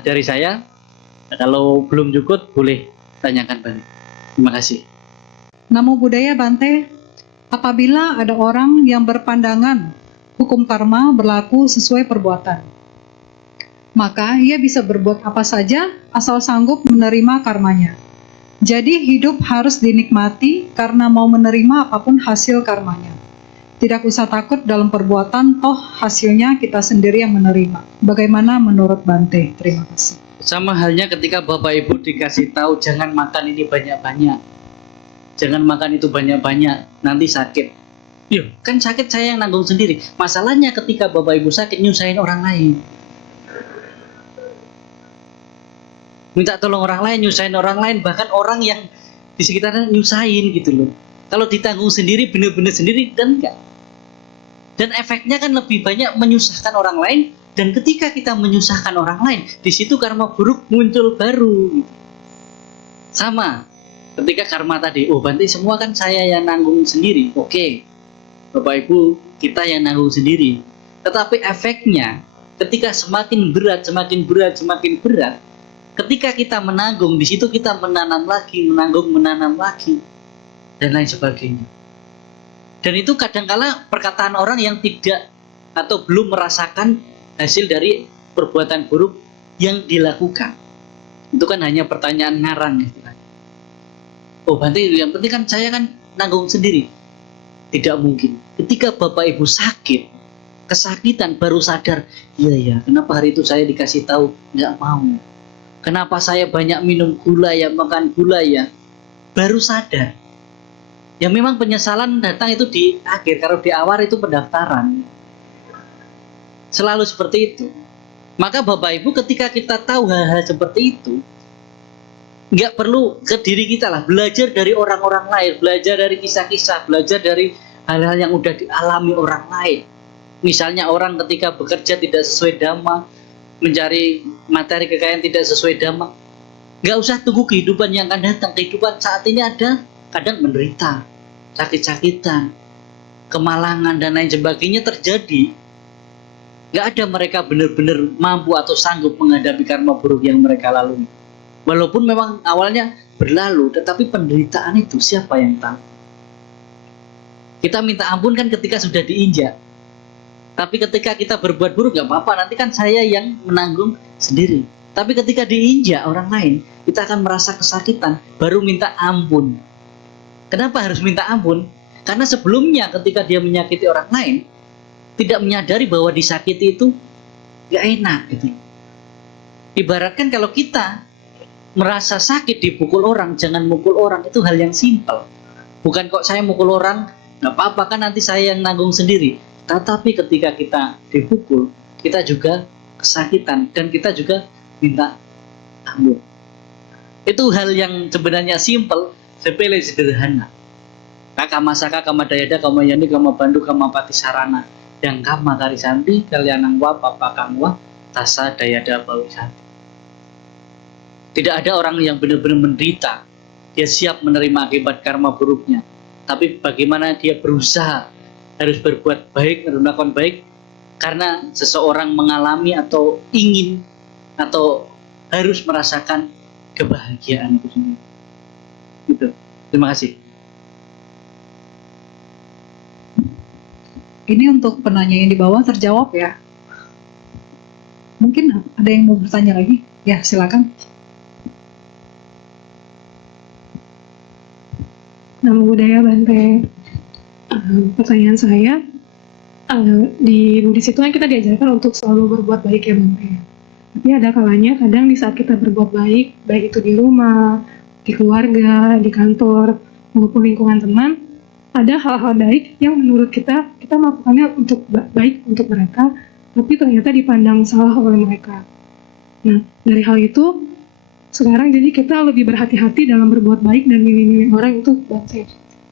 dari saya. Kalau belum cukup boleh tanyakan Bante. Terima kasih. Namo Buddhaya Bante, apabila ada orang yang berpandangan hukum karma berlaku sesuai perbuatan, maka ia bisa berbuat apa saja asal sanggup menerima karmanya. Jadi hidup harus dinikmati karena mau menerima apapun hasil karmanya. Tidak usah takut dalam perbuatan, toh hasilnya kita sendiri yang menerima. Bagaimana menurut Bante? Terima kasih. Sama halnya ketika Bapak Ibu dikasih tahu jangan makan ini banyak-banyak, jangan makan itu banyak-banyak, nanti sakit. Yuk, kan sakit saya yang nanggung sendiri. Masalahnya ketika Bapak Ibu sakit nyusahin orang lain. Minta tolong orang lain, nyusahin orang lain, bahkan orang yang di sekitarnya nyusahin gitu loh. Kalau ditanggung sendiri, benar-benar sendiri, dan enggak. Dan efeknya kan lebih banyak menyusahkan orang lain, dan ketika kita menyusahkan orang lain, di situ karma buruk muncul baru. Sama, ketika karma tadi, oh Bante semua kan saya yang nanggung sendiri, oke. Bapak Ibu, kita yang nanggung sendiri. Tetapi efeknya, ketika semakin berat, ketika kita menanggung, di situ kita menanam lagi, menanam lagi, dan lain sebagainya. Dan itu kadangkala perkataan orang yang tidak atau belum merasakan hasil dari perbuatan buruk yang dilakukan. Itu kan hanya pertanyaan ngarang istilahnya. Oh Bante, yang penting kan saya kan nanggung sendiri. Tidak mungkin. Ketika Bapak Ibu sakit, kesakitan, baru sadar, iya ya, kenapa hari itu saya dikasih tahu nggak mau? Kenapa saya banyak minum gula ya, makan gula ya? Baru sadar. Ya memang penyesalan datang itu di akhir, kalau di awal itu pendaftaran. Selalu seperti itu. Maka Bapak Ibu ketika kita tahu hal-hal seperti itu, nggak perlu ke diri kita lah, belajar dari orang-orang lain, belajar dari kisah-kisah, belajar dari hal-hal yang udah dialami orang lain. Misalnya orang ketika bekerja tidak sesuai dhamma, mencari materi kekayaan tidak sesuai dhamma, nggak usah tunggu kehidupan yang akan datang. Kehidupan saat ini ada, kadang menderita, sakit-sakitan, kemalangan dan lain sebagainya terjadi. Nggak ada mereka benar-benar mampu atau sanggup menghadapi karma buruk yang mereka lalui. Walaupun memang awalnya berlalu, tetapi penderitaan itu siapa yang tahu? Kita minta ampun kan ketika sudah diinjak. Tapi ketika kita berbuat buruk nggak apa-apa, nanti kan saya yang menanggung sendiri. Tapi ketika diinjak orang lain, kita akan merasa kesakitan, baru minta ampun. Kenapa harus minta ampun? Karena sebelumnya ketika dia menyakiti orang lain, tidak menyadari bahwa disakiti itu nggak enak gitu. Ibaratkan kalau kita merasa sakit dipukul orang, jangan mukul orang, itu hal yang simpel. Bukan kok saya mukul orang, nggak apa-apa kan nanti saya yang nanggung sendiri. Tetapi ketika kita dipukul, kita juga kesakitan dan kita juga minta ampun. Itu hal yang sebenarnya simpel, sepele, sederhana. Kama saka, kama dayada, kama yani, kama bandu, kama pati sarana, yang kama karisanti, kalianang wa, papa kangwa, tasa dayada bawisanti. Tidak ada orang yang benar-benar menderita, dia siap menerima akibat karma buruknya. Tapi bagaimana dia berusaha, harus berbuat baik, melakukan baik, karena seseorang mengalami atau ingin, atau harus merasakan kebahagiaan itu sendiri. Gitu. Terima kasih. Ini untuk penanya yang di bawah terjawab ya. Mungkin ada yang mau bertanya lagi? Ya, silakan. Namo Buddhaya Bante. Pertanyaan saya, di Buddhis itu kan kita diajarkan untuk selalu berbuat baik ya Bante. Tapi ada kalanya kadang di saat kita berbuat baik, baik itu di rumah, di keluarga, di kantor, maupun lingkungan teman, ada hal-hal baik yang menurut kita melakukannya untuk baik untuk mereka, tapi ternyata dipandang salah oleh mereka. Nah, dari hal itu, sekarang jadi kita lebih berhati-hati dalam berbuat baik dan milih-milih orang untuk Bante.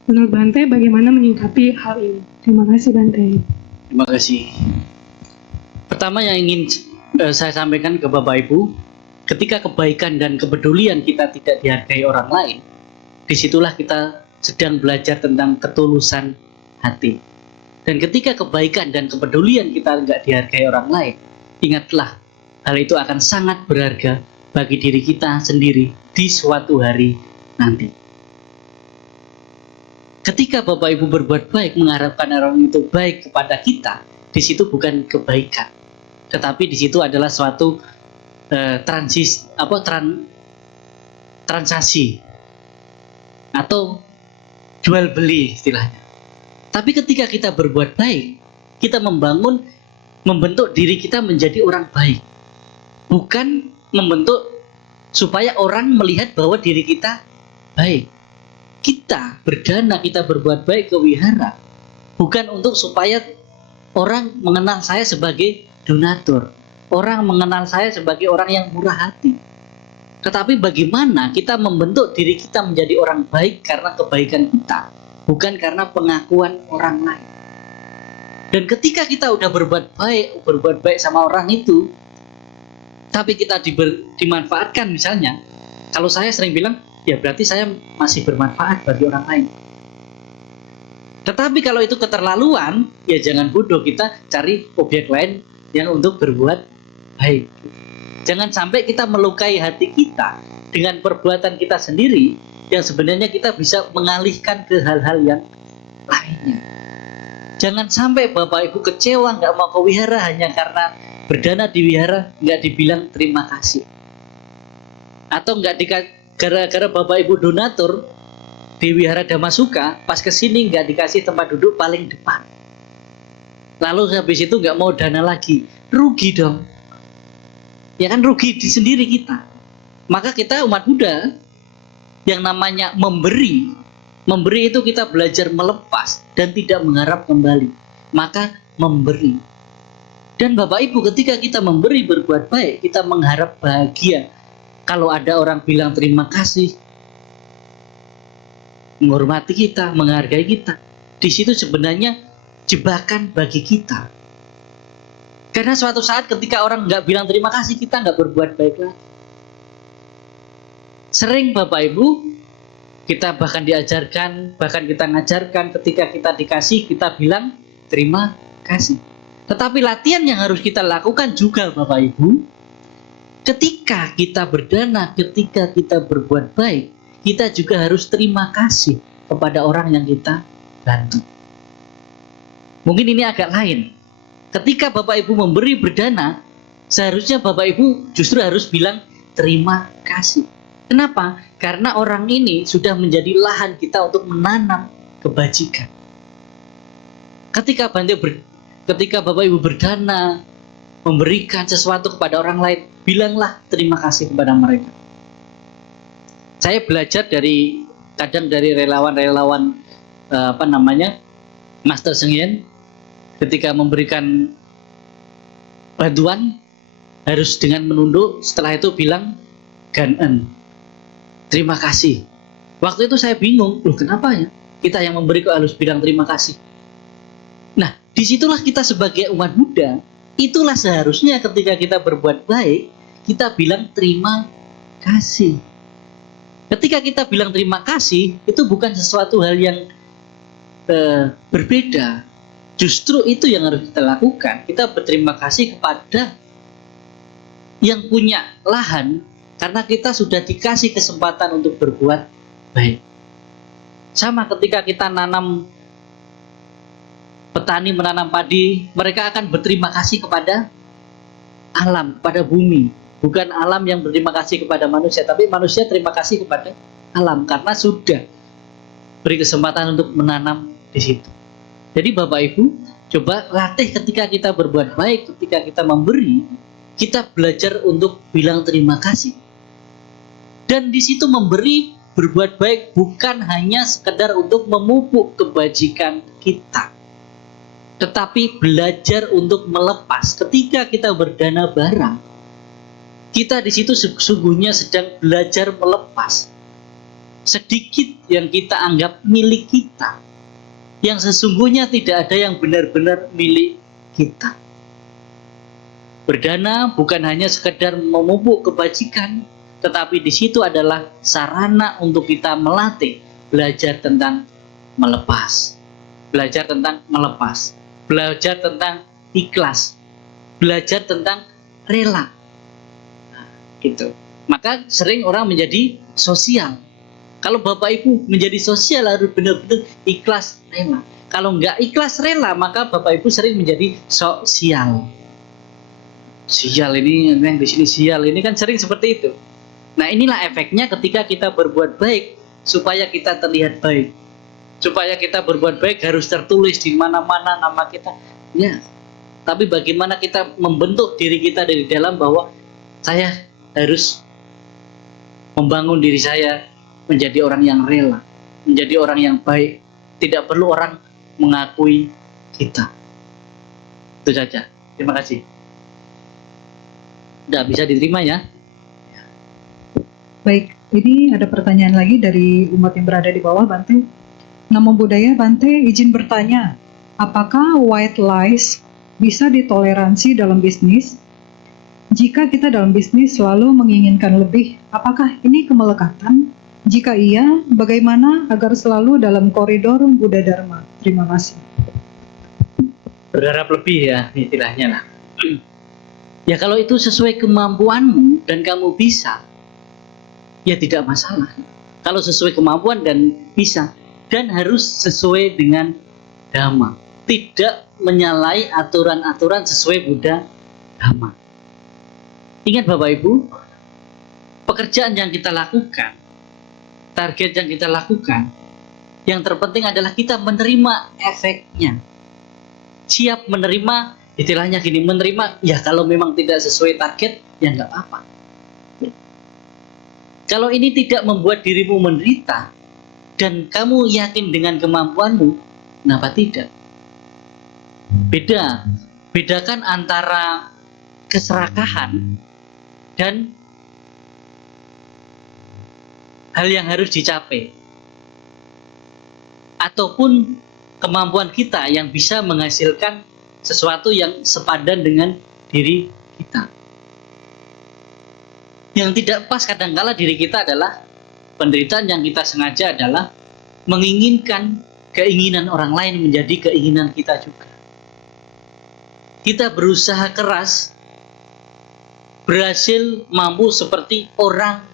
Menurut Bante, bagaimana menyikapi hal ini? Terima kasih Bante. Terima kasih. Pertama yang ingin saya sampaikan ke Bapak Ibu, ketika kebaikan dan kepedulian kita tidak dihargai orang lain, disitulah kita sedang belajar tentang ketulusan hati. Dan ketika kebaikan dan kepedulian kita nggak dihargai orang lain, ingatlah hal itu akan sangat berharga bagi diri kita sendiri di suatu hari nanti. Ketika Bapak Ibu berbuat baik, mengharapkan orang itu baik kepada kita, di situ bukan kebaikan, tetapi di situ adalah suatu transaksi atau jual beli istilahnya. Tapi ketika kita berbuat baik, kita membentuk diri kita menjadi orang baik, bukan membentuk supaya orang melihat bahwa diri kita baik. Kita berdana, kita berbuat baik ke wihara, bukan untuk supaya orang mengenal saya sebagai donatur, orang mengenal saya sebagai orang yang murah hati. Tetapi bagaimana kita membentuk diri kita menjadi orang baik karena kebaikan kita, bukan karena pengakuan orang lain. Dan ketika kita udah berbuat baik sama orang itu, tapi kita dimanfaatkan misalnya, kalau saya sering bilang, ya berarti saya masih bermanfaat bagi orang lain. Tetapi kalau itu keterlaluan, ya jangan bodoh, kita cari objek lain yang untuk berbuat baik. Jangan sampai kita melukai hati kita dengan perbuatan kita sendiri, yang sebenarnya kita bisa mengalihkan ke hal-hal yang lainnya. Jangan sampai Bapak Ibu kecewa nggak mau ke wihara hanya karena berdana di wihara nggak dibilang terima kasih, atau nggak gara-gara Bapak Ibu donatur di Wihara Dhammasuka, pas kesini nggak dikasih tempat duduk paling depan. Lalu habis itu nggak mau dana lagi, rugi dong. Ya kan, rugi di sendiri kita. Maka kita umat Buddha yang namanya memberi itu kita belajar melepas dan tidak mengharap kembali. Maka memberi. Dan Bapak Ibu, ketika kita memberi berbuat baik, kita mengharap bahagia. Kalau ada orang bilang terima kasih, menghormati kita, menghargai kita, di situ sebenarnya jebakan bagi kita. Karena suatu saat ketika orang nggak bilang terima kasih, kita nggak berbuat baik lagi. Sering Bapak Ibu, kita bahkan diajarkan, bahkan kita ngajarkan, ketika kita dikasih, kita bilang terima kasih. Tetapi latihan yang harus kita lakukan juga Bapak Ibu, ketika kita berdana, ketika kita berbuat baik, kita juga harus terima kasih kepada orang yang kita bantu. Mungkin ini agak lain. Ketika Bapak Ibu memberi berdana, seharusnya Bapak Ibu justru harus bilang terima kasih. Kenapa? Karena orang ini sudah menjadi lahan kita untuk menanam kebajikan. Ketika Bapak Ibu berdana, memberikan sesuatu kepada orang lain, bilanglah terima kasih kepada mereka. Saya belajar kadang dari relawan-relawan Master Sheng Yen, ketika memberikan bantuan harus dengan menunduk, setelah itu bilang ganen, terima kasih. Waktu itu saya bingung, loh kenapa ya kita yang memberi kok harus bilang terima kasih? Nah, disitulah kita sebagai umat Buddha, itulah seharusnya ketika kita berbuat baik, kita bilang terima kasih. Ketika kita bilang terima kasih, itu bukan sesuatu hal yang berbeda. Justru itu yang harus kita lakukan. Kita berterima kasih kepada yang punya lahan, karena kita sudah dikasih kesempatan untuk berbuat baik. Sama ketika kita petani menanam padi, mereka akan berterima kasih kepada alam, kepada bumi. Bukan alam yang berterima kasih kepada manusia, tapi manusia terima kasih kepada alam karena sudah beri kesempatan untuk menanam di situ. Jadi Bapak Ibu, coba latih ketika kita berbuat baik, ketika kita memberi, kita belajar untuk bilang terima kasih. Dan di situ memberi, berbuat baik bukan hanya sekedar untuk memupuk kebajikan kita, tetapi belajar untuk melepas. Ketika kita berdana barang, kita di situ sesungguhnya sedang belajar melepas sedikit yang kita anggap milik kita, yang sesungguhnya tidak ada yang benar-benar milik kita. Berdana bukan hanya sekedar memupuk kebajikan, tetapi di situ adalah sarana untuk kita melatih, belajar tentang melepas, belajar tentang melepas, belajar tentang ikhlas, belajar tentang rela. Nah, gitu. Maka sering orang menjadi sosial. Kalau Bapak Ibu menjadi sosial harus benar-benar ikhlas rela. Kalau nggak ikhlas rela, maka Bapak Ibu sering menjadi sosial. Sial ini, yang di sini sial ini kan sering seperti itu. Nah, inilah efeknya ketika kita berbuat baik supaya kita terlihat baik. Supaya kita berbuat baik harus tertulis di mana-mana nama kita. Ya. Tapi bagaimana kita membentuk diri kita dari dalam bahwa saya harus membangun diri saya menjadi orang yang rela, menjadi orang yang baik. Tidak perlu orang mengakui kita. Itu saja. Terima kasih. Tidak bisa diterima ya. Baik, ini ada pertanyaan lagi dari umat yang berada di bawah, Bante. Namo Buddhaya, Bante, izin bertanya, apakah white lies bisa ditoleransi dalam bisnis? Jika kita dalam bisnis selalu menginginkan lebih, apakah ini kemelekatan? Jika iya, bagaimana agar selalu dalam koridor Buddha Dharma? Terima kasih. Berharap lebih ya, istilahnya lah. Ya kalau itu sesuai kemampuanmu dan kamu bisa, ya tidak masalah. Kalau sesuai kemampuan dan bisa, dan harus sesuai dengan Dhamma, tidak menyalahi aturan-aturan sesuai Buddha Dhamma. Ingat Bapak Ibu, pekerjaan yang kita lakukan, target yang kita lakukan, Yang terpenting adalah kita menerima efeknya. Siap menerima, istilahnya gini, menerima, ya kalau memang tidak sesuai target, ya nggak apa-apa. Kalau ini tidak membuat dirimu menderita, dan kamu yakin dengan kemampuanmu, kenapa tidak? Bedakan antara keserakahan dan hal yang harus dicapai, ataupun kemampuan kita yang bisa menghasilkan sesuatu yang sepadan dengan diri kita. Yang tidak pas kadangkala diri kita adalah penderitaan yang kita sengaja adalah menginginkan keinginan orang lain menjadi keinginan kita juga. Kita berusaha keras, berhasil mampu seperti orang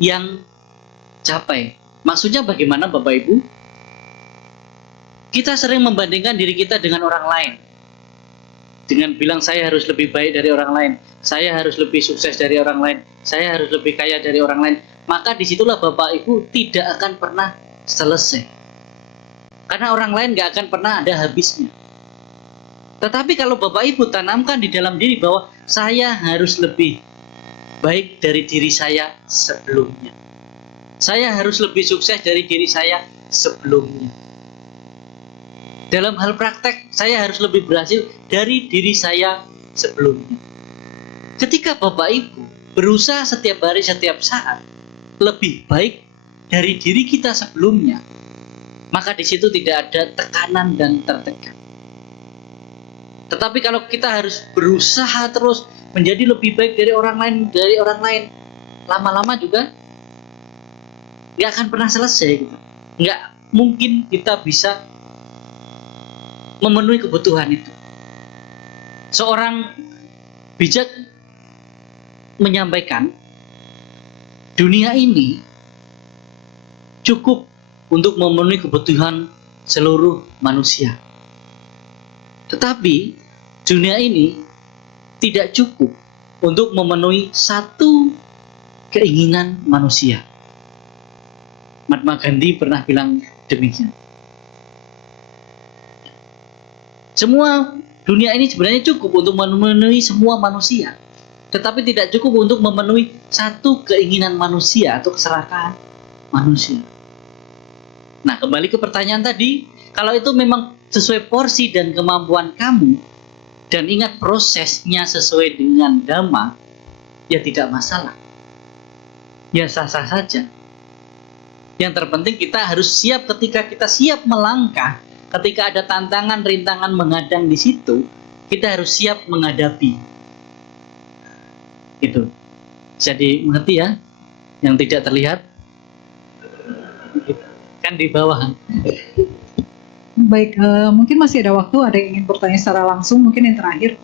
yang capai. Maksudnya bagaimana Bapak Ibu? Kita sering membandingkan diri kita dengan orang lain. Dengan bilang saya harus lebih baik dari orang lain, saya harus lebih sukses dari orang lain, saya harus lebih kaya dari orang lain. Maka disitulah Bapak Ibu tidak akan pernah selesai. Karena orang lain gak akan pernah ada habisnya. Tetapi kalau Bapak Ibu tanamkan di dalam diri bahwa saya harus lebih baik dari diri saya sebelumnya. Saya harus lebih sukses dari diri saya sebelumnya. Dalam hal praktek, saya harus lebih berhasil dari diri saya sebelumnya. Ketika Bapak Ibu berusaha setiap hari, setiap saat lebih baik dari diri kita sebelumnya, maka di situ tidak ada tekanan dan tertekan. Tetapi kalau kita harus berusaha terus menjadi lebih baik dari orang lain, lama-lama juga nggak akan pernah selesai. Gitu. Nggak mungkin kita bisa memenuhi kebutuhan itu. Seorang bijak menyampaikan, dunia ini cukup untuk memenuhi kebutuhan seluruh manusia. Tetapi dunia ini tidak cukup untuk memenuhi satu keinginan manusia. Mahatma Gandhi pernah bilang demikian. Semua dunia ini sebenarnya cukup untuk memenuhi semua manusia, tetapi tidak cukup untuk memenuhi satu keinginan manusia atau keserakahan manusia. Nah, kembali ke pertanyaan tadi, kalau itu memang sesuai porsi dan kemampuan kamu, dan ingat prosesnya sesuai dengan Dhamma, ya tidak masalah. Ya sah-sah saja. Yang terpenting kita harus siap ketika kita siap melangkah, ketika ada tantangan, rintangan menghadang di situ, kita harus siap menghadapi. Itu. Jadi mengerti ya? Yang tidak terlihat kan di bawah. Baik, mungkin masih ada waktu, ada yang ingin bertanya secara langsung, mungkin yang terakhir.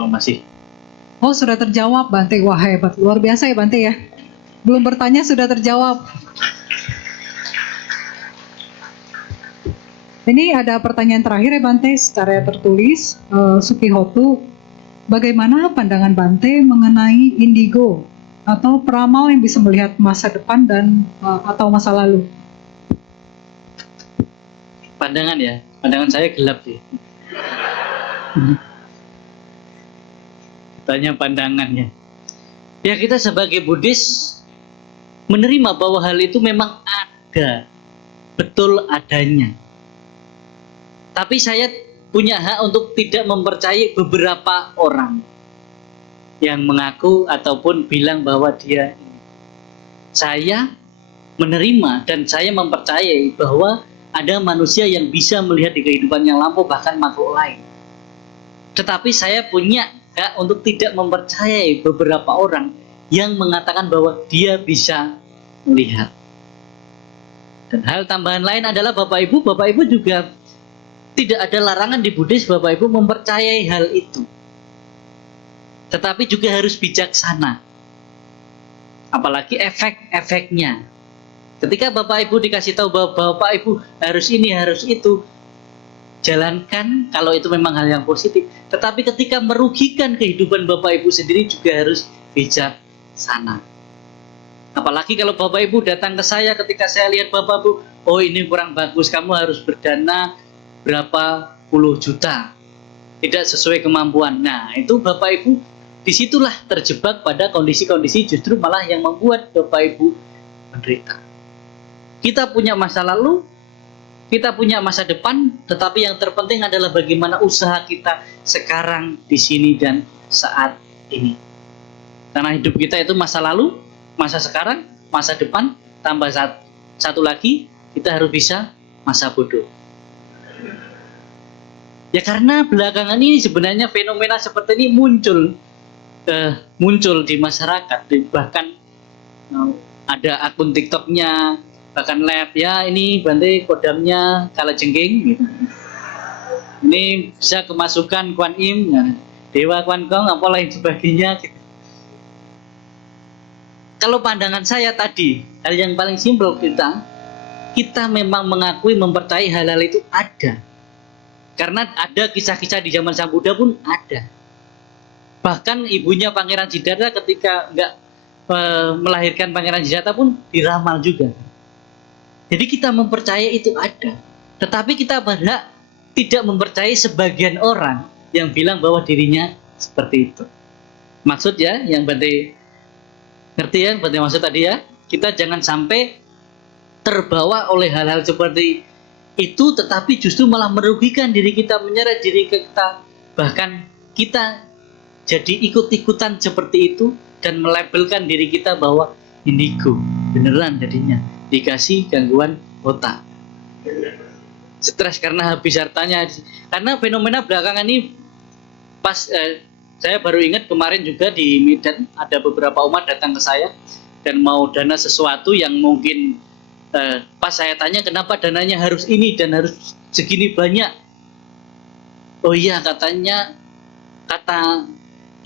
Oh masih. Oh, sudah terjawab Bante. Wah, hebat, luar biasa ya Bante ya. Belum bertanya sudah terjawab. Ini ada pertanyaan terakhir ya Bante, secara tertulis, Sukihotu. Bagaimana pandangan Bante mengenai indigo atau peramal yang bisa melihat masa depan dan atau masa lalu? Pandangan ya, pandangan saya gelap sih. Tanya pandangannya. Ya kita sebagai Buddhis menerima bahwa hal itu memang ada, betul adanya. Tapi saya punya hak untuk tidak mempercayai beberapa orang yang mengaku ataupun bilang bahwa dia. Saya menerima dan saya mempercayai bahwa ada manusia yang bisa melihat di kehidupan yang lampau, bahkan makhluk lain. Tetapi saya punya hak untuk tidak mempercayai beberapa orang yang mengatakan bahwa dia bisa melihat. Dan hal tambahan lain adalah Bapak Ibu juga tidak ada larangan di Buddhis Bapak Ibu mempercayai hal itu. Tetapi juga harus bijaksana. Apalagi efek-efeknya. Ketika Bapak Ibu dikasih tahu bahwa Bapak Ibu harus ini, harus itu, jalankan kalau itu memang hal yang positif. Tetapi ketika merugikan kehidupan Bapak Ibu sendiri juga harus bijaksana. Apalagi kalau Bapak Ibu datang ke saya ketika saya lihat Bapak Ibu, oh ini kurang bagus, kamu harus berdana berapa puluh juta. Tidak sesuai kemampuan. Nah, itu Bapak Ibu disitulah terjebak pada kondisi-kondisi justru malah yang membuat Bapak Ibu menderita. Kita punya masa lalu, kita punya masa depan, tetapi yang terpenting adalah bagaimana usaha kita sekarang, di sini, dan saat ini. Karena hidup kita itu masa lalu, masa sekarang, masa depan, tambah satu lagi, kita harus bisa masa bodoh. Ya karena belakangan ini sebenarnya fenomena seperti ini muncul di masyarakat, bahkan ada akun TikToknya, bahkan live ya ini Bante kodamnya kalajengking gitu. Ini bisa kemasukan Kuan Im, ya, Dewa Kuan Gong, apa lain sebagainya gitu. Kalau pandangan saya tadi, hal yang paling simpel kita memang mengakui, mempercayai hal-hal itu ada. Karena ada kisah-kisah di zaman Sang Buddha pun ada. Bahkan ibunya Pangeran Siddhartha ketika nggak melahirkan Pangeran Siddhartha pun diramal juga. Jadi kita mempercayai itu ada. Tetapi kita berhak tidak mempercayai sebagian orang yang bilang bahwa dirinya seperti itu. Maksud ya, yang Bante ngerti ya, Bante maksud tadi ya, kita jangan sampai terbawa oleh hal-hal seperti itu, tetapi justru malah merugikan diri kita, menyeret diri kita, bahkan kita jadi ikut-ikutan seperti itu dan melabelkan diri kita bahwa indigo, beneran jadinya dikasih gangguan otak, stres karena habis hartanya. Karena fenomena belakangan ini pas saya baru ingat kemarin juga di Medan ada beberapa umat datang ke saya dan mau dana sesuatu yang mungkin pas saya tanya kenapa dananya harus ini dan harus segini banyak. Oh iya, katanya kata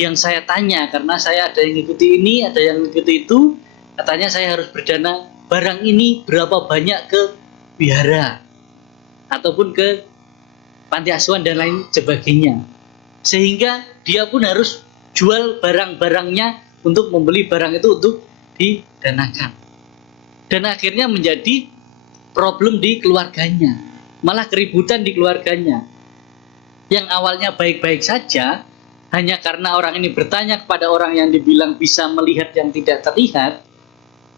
yang saya tanya, karena saya ada yang ngikuti ini, ada yang ngikuti itu, katanya saya harus berdana barang ini berapa banyak ke wihara ataupun ke panti asuhan dan lain sebagainya. Sehingga dia pun harus jual barang-barangnya untuk membeli barang itu untuk didanakan. Dan akhirnya menjadi problem di keluarganya, malah keributan di keluarganya. Yang awalnya baik-baik saja, hanya karena orang ini bertanya kepada orang yang dibilang bisa melihat yang tidak terlihat,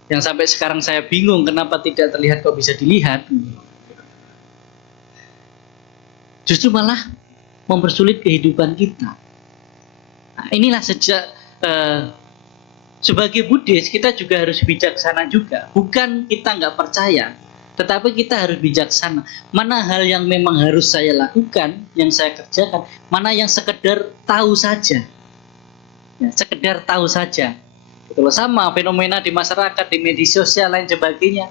yang sampai sekarang saya bingung kenapa tidak terlihat kok bisa dilihat, justru malah mempersulit kehidupan kita. Nah, inilah sejak sebagai Buddhis kita juga harus bijaksana juga. Bukan kita nggak percaya, tetapi kita harus bijaksana. Mana hal yang memang harus saya lakukan, yang saya kerjakan, mana yang sekedar tahu saja. Ya, sekedar tahu saja. Kalau sama fenomena di masyarakat, di media sosial lain sebagainya,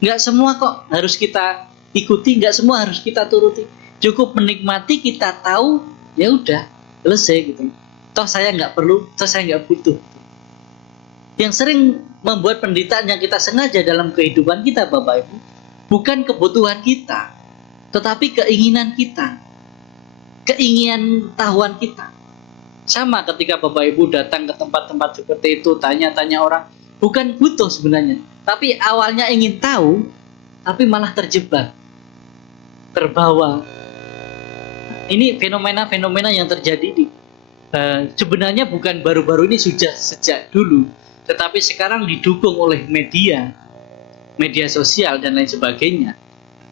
nggak semua kok harus kita ikuti, nggak semua harus kita turuti. Cukup menikmati, kita tahu, ya udah selesai gitu. Toh saya nggak perlu, toh saya nggak butuh. Yang sering membuat penderitaan yang kita sengaja dalam kehidupan kita, Bapak Ibu, bukan kebutuhan kita, tetapi keinginan kita, keinginan tahuan kita. Sama ketika Bapak Ibu datang ke tempat-tempat seperti itu, tanya-tanya orang, bukan butuh sebenarnya, tapi awalnya ingin tahu, tapi malah terjebak, terbawa. Ini fenomena-fenomena yang terjadi sebenarnya bukan baru-baru ini, sudah sejak dulu, tetapi sekarang didukung oleh media sosial dan lain sebagainya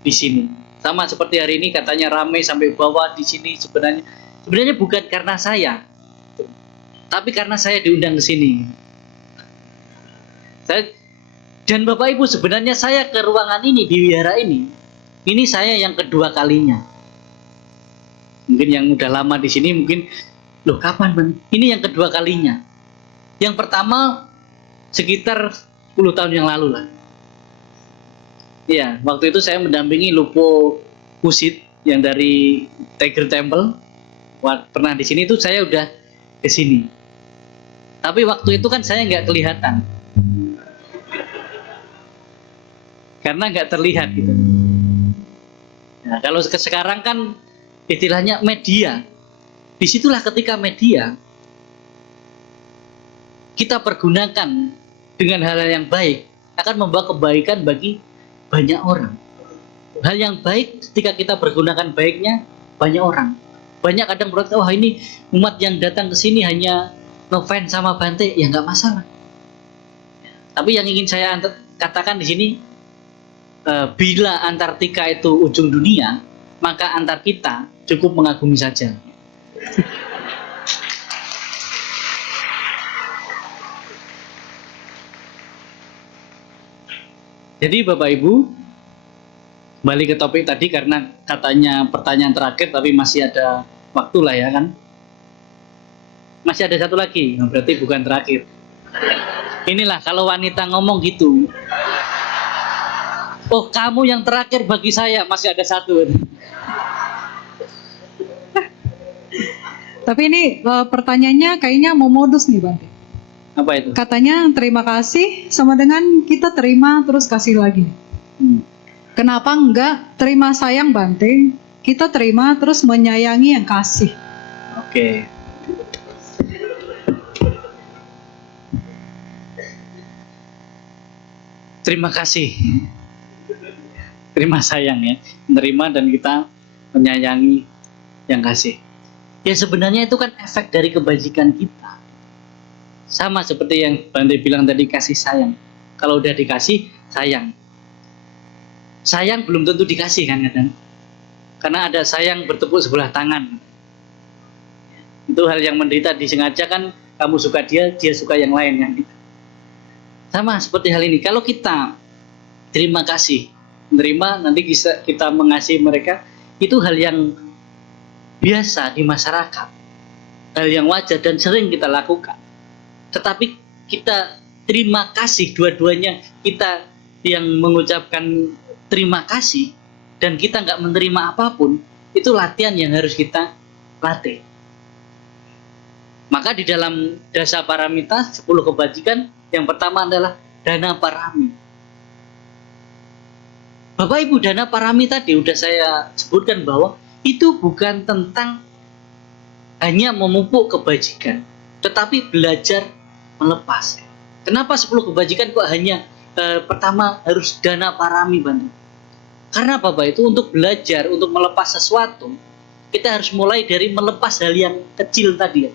di sini. Sama seperti hari ini katanya ramai sampai bawah di sini, sebenarnya bukan karena saya, tapi karena saya diundang ke sini. Dan Bapak Ibu, sebenarnya saya ke ruangan ini, di wihara ini saya yang kedua kalinya. Mungkin yang udah lama di sini mungkin, loh kapan Bang? Ini yang kedua kalinya. Yang pertama sekitar 10 tahun yang lalu lah. Iya, waktu itu saya mendampingi Lupo Kusit yang dari Tiger Temple. Pernah di sini tuh saya udah ke sini. Tapi waktu itu kan saya nggak kelihatan. Karena nggak terlihat gitu. Nah, kalau sekarang kan istilahnya media. Disitulah ketika media kita pergunakan dengan hal-hal yang baik akan membawa kebaikan bagi banyak orang. Hal yang baik ketika kita pergunakan baiknya banyak orang. Banyak kadang berkata, wah ini umat yang datang ke sini hanya ngefans sama Bante, ya nggak masalah. Tapi yang ingin saya katakan di sini, bila Antartika itu ujung dunia, maka antar kita cukup mengagumi saja. Jadi Bapak Ibu, balik ke topik tadi karena katanya pertanyaan terakhir, tapi masih ada waktu lah ya kan. Masih ada satu lagi, berarti bukan terakhir. Inilah kalau wanita ngomong gitu. Oh, kamu yang terakhir bagi saya, masih ada satu. Tapi ini pertanyaannya kayaknya mau modus nih Bante. Apa itu? Katanya terima kasih sama dengan kita terima terus kasih lagi. Kenapa enggak terima sayang Bante, kita terima terus menyayangi yang kasih. Oke. Terima kasih. Terima sayang ya. Menerima dan kita menyayangi yang kasih. Ya sebenarnya itu kan efek dari kebajikan kita. Sama seperti yang Bante bilang tadi, kasih sayang. Kalau udah dikasih, sayang. Sayang belum tentu dikasih kan kadang. Karena ada sayang bertepuk sebelah tangan. Itu hal yang menderita disengaja kan, kamu suka dia, dia suka yang lain kan. Sama seperti hal ini. Kalau kita terima kasih, menerima, nanti kita mengasihi mereka, itu hal yang biasa di masyarakat. Hal yang wajar dan sering kita lakukan. Tetapi kita terima kasih dua-duanya, kita yang mengucapkan terima kasih dan kita nggak menerima apapun, itu latihan yang harus kita latih. Maka di dalam dasa paramita 10 kebajikan, yang pertama adalah dana parami. Bapak Ibu, dana parami tadi udah saya sebutkan bahwa itu bukan tentang hanya memupuk kebajikan, tetapi belajar melepas. Kenapa 10 kebajikan kok hanya pertama harus dana parami Bante? Karena Bapak itu untuk belajar, untuk melepas sesuatu, kita harus mulai dari melepas hal yang kecil tadi ya,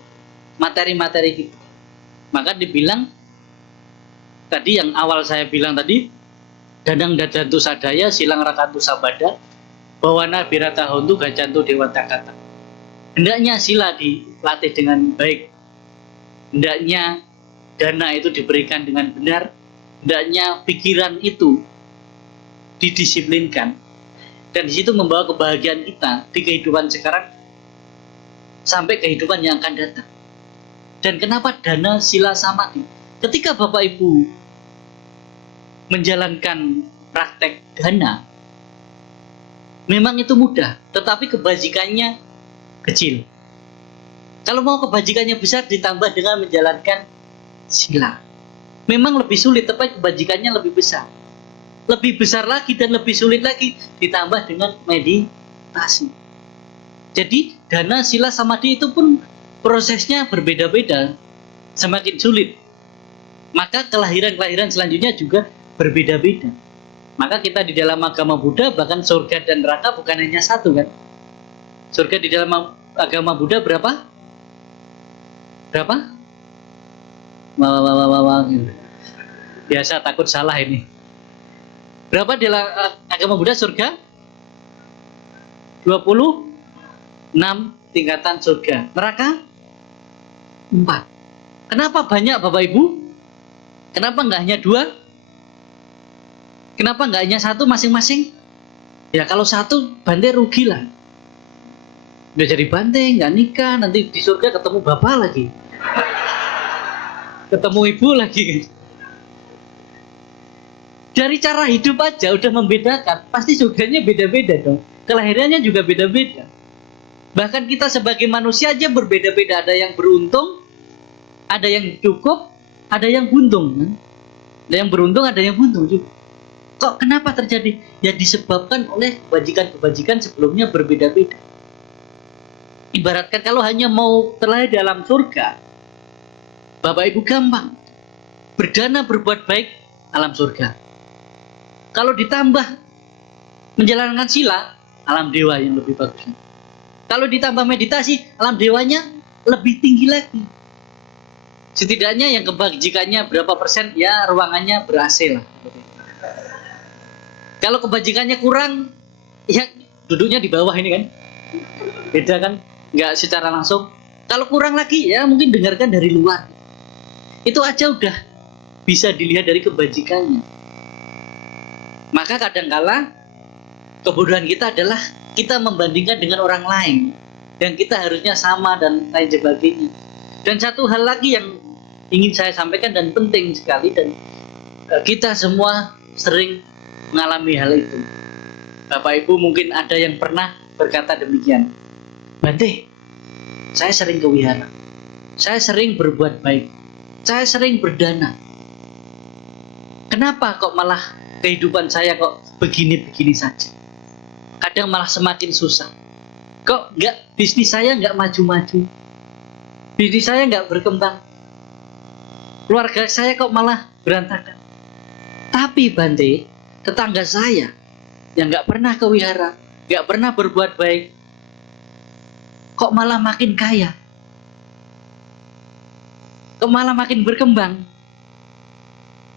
materi-materi kita. Maka dibilang tadi yang awal saya bilang tadi, Danang dadantu sadaya, silang rakantu sabada, bawana birata hontu gajantu dewata kata. Hendaknya sila dilatih dengan baik. Hendaknya dana itu diberikan dengan benar. Hendaknya pikiran itu didisiplinkan. Dan di situ membawa kebahagiaan kita di kehidupan sekarang sampai kehidupan yang akan datang. Dan kenapa dana sila samadhi? Ketika Bapak Ibu menjalankan praktek dana, memang itu mudah, tetapi kebajikannya kecil. Kalau mau kebajikannya besar ditambah dengan menjalankan sila, memang lebih sulit, tapi kebajikannya lebih besar. Lebih besar lagi dan lebih sulit lagi ditambah dengan meditasi. Jadi dana sila samadhi itu pun prosesnya berbeda-beda, semakin sulit. Maka kelahiran-kelahiran selanjutnya juga berbeda-beda. Maka kita di dalam agama Buddha bahkan surga dan neraka bukan hanya satu kan. Surga di dalam agama Buddha berapa? Berapa? Biasa takut salah ini. Berapa di dalam agama Buddha surga? 26 tingkatan surga. Neraka? 4. Kenapa banyak Bapak Ibu? Kenapa nggak hanya 2? Kenapa nggak hanya 1 masing-masing? Ya kalau 1 Bante rugi lah. Udah jadi Bante, nggak nikah, nanti di surga ketemu bapak lagi. Ketemu ibu lagi. Dari cara hidup aja udah membedakan. Pasti surganya beda-beda dong. Kelahirannya juga beda-beda. Bahkan kita sebagai manusia aja berbeda-beda. Ada yang beruntung, ada yang cukup, ada yang buntung kan? Ada yang beruntung, ada yang buntung juga. Kok kenapa terjadi? Ya disebabkan oleh kebajikan-kebajikan sebelumnya berbeda-beda. Ibaratkan kalau hanya mau terlahir dalam surga, Bapak Ibu gampang. berdana berbuat baik, alam surga. Kalau ditambah menjalankan sila, alam dewa yang lebih bagus. Kalau ditambah meditasi, alam dewanya lebih tinggi lagi. Setidaknya yang kebajikannya berapa persen, ya ruangannya ber-AC lah. Kalau kebajikannya kurang, ya duduknya di bawah ini kan. Beda kan, nggak secara langsung. Kalau kurang lagi, ya mungkin dengarkan dari luar. Itu aja udah bisa dilihat dari kebajikannya. Maka kadangkala kebodohan kita adalah kita membandingkan dengan orang lain yang kita harusnya sama dan lain sebagainya. Dan satu hal lagi yang ingin saya sampaikan dan penting sekali, dan kita semua sering mengalami hal itu. Bapak Ibu mungkin ada yang pernah berkata demikian, Bante, saya sering ke wihara, saya sering berbuat baik, saya sering berdana. Kenapa kok malah kehidupan saya kok begini-begini saja? Kadang malah semakin susah. Kok bisnis saya nggak maju-maju? Bisnis saya nggak berkembang. Keluarga saya kok malah berantakan. Tapi Bante, tetangga saya yang nggak pernah ke wihara, nggak pernah berbuat baik, kok malah makin kaya? Kok malah makin berkembang?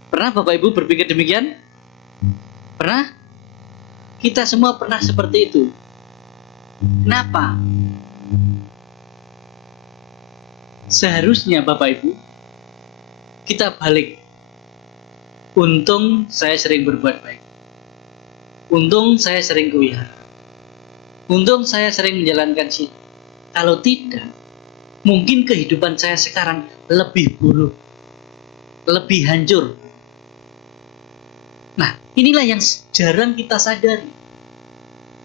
Pernah Bapak Ibu berpikir demikian? Pernah? Kita semua pernah seperti itu. Kenapa? Seharusnya Bapak Ibu kita balik. Untung saya sering berbuat baik. Untung saya sering ke wihara. Untung saya sering menjalankan sila. Kalau tidak, mungkin kehidupan saya sekarang lebih buruk, lebih hancur. Nah, inilah yang jarang kita sadari.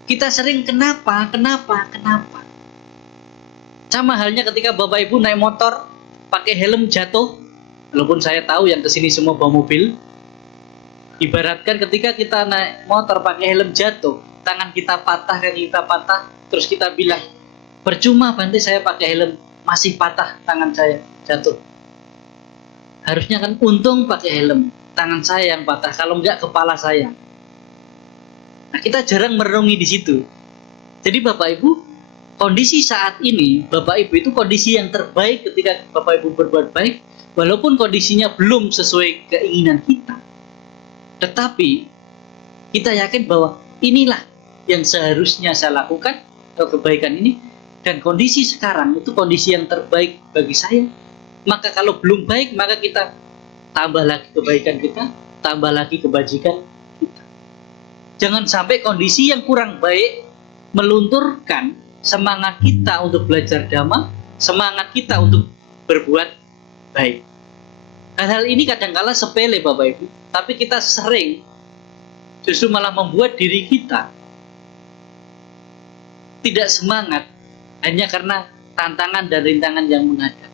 Kita sering kenapa. Sama halnya ketika Bapak Ibu naik motor, pakai helm jatuh. Walaupun saya tahu yang kesini semua bawa mobil. Ibaratkan ketika kita naik motor pakai helm jatuh, tangan kita patah, kaki kita patah, terus kita bilang, percuma Bante saya pakai helm, masih patah tangan saya jatuh. Harusnya kan untung pakai helm, tangan saya yang patah, kalau enggak kepala saya. Nah, kita jarang merenungi di situ. Jadi Bapak Ibu, kondisi saat ini, Bapak Ibu itu kondisi yang terbaik ketika Bapak Ibu berbuat baik, walaupun kondisinya belum sesuai keinginan kita. Tetapi kita yakin bahwa inilah yang seharusnya saya lakukan atau kebaikan ini, dan kondisi sekarang itu kondisi yang terbaik bagi saya. Maka kalau belum baik, maka kita tambah lagi kebaikan kita, tambah lagi kebajikan kita. Jangan sampai kondisi yang kurang baik melunturkan semangat kita untuk belajar dhamma, semangat kita untuk berbuat baik. Hal-hal ini kadang-kala sepele Bapak Ibu, tapi kita sering justru malah membuat diri kita tidak semangat hanya karena tantangan dan rintangan yang menghadap.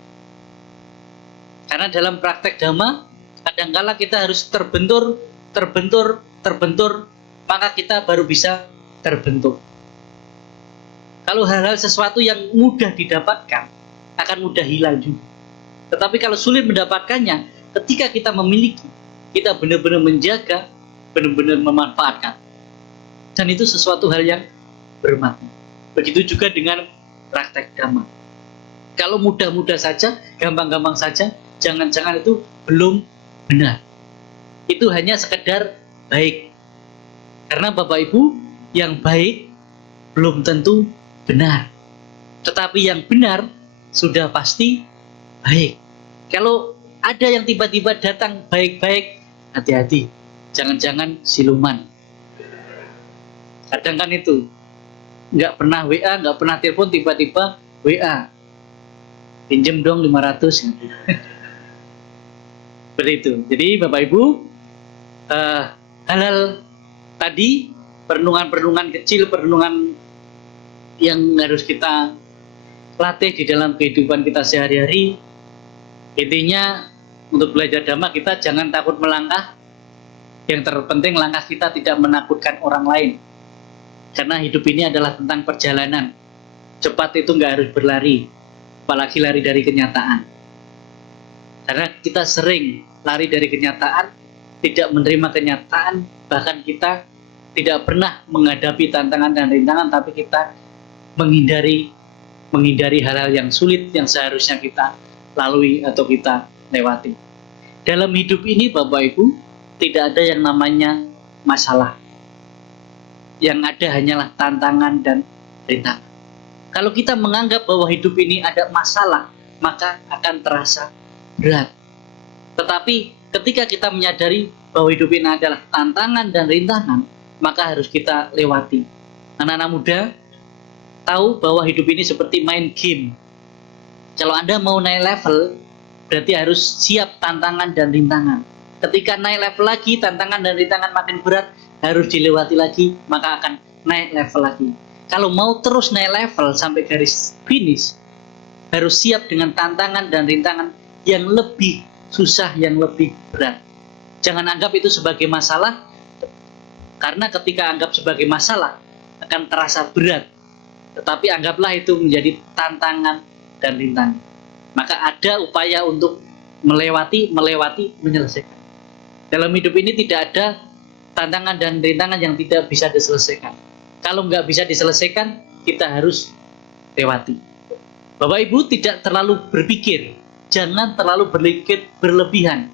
Karena dalam praktek dhamma, kadang-kala kita harus terbentur, maka kita baru bisa terbentuk. Kalau hal-hal sesuatu yang mudah didapatkan, akan mudah hilang juga. Tetapi kalau sulit mendapatkannya, ketika kita memiliki, kita benar-benar menjaga, benar-benar memanfaatkan. Dan itu sesuatu hal yang bermakna. Begitu juga dengan praktek dhamma. Kalau mudah-mudah saja, gampang-gampang saja, jangan-jangan itu belum benar. Itu hanya sekedar baik. Karena Bapak Ibu, yang baik belum tentu benar. Tetapi yang benar sudah pasti baik. Kalau ada yang tiba-tiba datang baik-baik, hati-hati. Jangan-jangan siluman. Kadang kan itu. Nggak pernah WA, nggak pernah telepon, tiba-tiba WA. Pinjem dong 500. Seperti itu. Jadi Bapak Ibu, hal-hal tadi, perenungan-perenungan kecil, perenungan yang harus kita latih di dalam kehidupan kita sehari-hari. Intinya untuk belajar dhamma kita jangan takut melangkah. Yang terpenting langkah kita tidak menakutkan orang lain. Karena hidup ini adalah tentang perjalanan. Cepat itu nggak harus berlari, apalagi lari dari kenyataan. Karena kita sering lari dari kenyataan, tidak menerima kenyataan, bahkan kita tidak pernah menghadapi tantangan dan rintangan, tapi kita menghindari hal-hal yang sulit yang seharusnya kita lalui atau kita lewati. Dalam hidup ini Bapak Ibu, tidak ada yang namanya masalah. Yang ada hanyalah tantangan dan rintangan. Kalau kita menganggap bahwa hidup ini ada masalah, maka akan terasa berat. Tetapi ketika kita menyadari bahwa hidup ini adalah tantangan dan rintangan, maka harus kita lewati. Anak-anak muda tahu bahwa hidup ini seperti main game. Kalau Anda mau naik level, berarti harus siap tantangan dan rintangan. Ketika naik level lagi, tantangan dan rintangan makin berat, harus dilewati lagi, maka akan naik level lagi. Kalau mau terus naik level sampai garis finish, harus siap dengan tantangan dan rintangan yang lebih susah, yang lebih berat. Jangan anggap itu sebagai masalah, karena ketika anggap sebagai masalah, akan terasa berat. Tetapi anggaplah itu menjadi tantangan dan rintangan. Maka ada upaya untuk melewati, menyelesaikan. Dalam hidup ini tidak ada tantangan dan rintangan yang tidak bisa diselesaikan. Kalau nggak bisa diselesaikan, kita harus lewati. Bapak Ibu tidak terlalu berpikir, jangan terlalu berpikir berlebihan.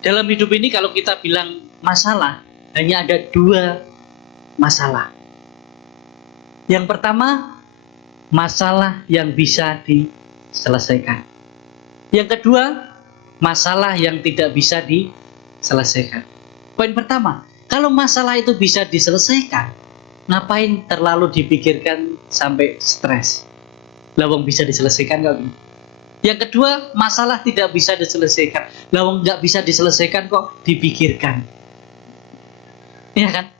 Dalam hidup ini kalau kita bilang masalah, hanya ada 2 masalah. Yang pertama, masalah yang bisa diselesaikan. Yang kedua, masalah yang tidak bisa diselesaikan. Poin pertama, kalau masalah itu bisa diselesaikan, ngapain terlalu dipikirkan sampai stres? Lawang bisa diselesaikan nggak? Yang kedua, masalah tidak bisa diselesaikan. Lawang nggak bisa diselesaikan kok dipikirkan. Ya kan?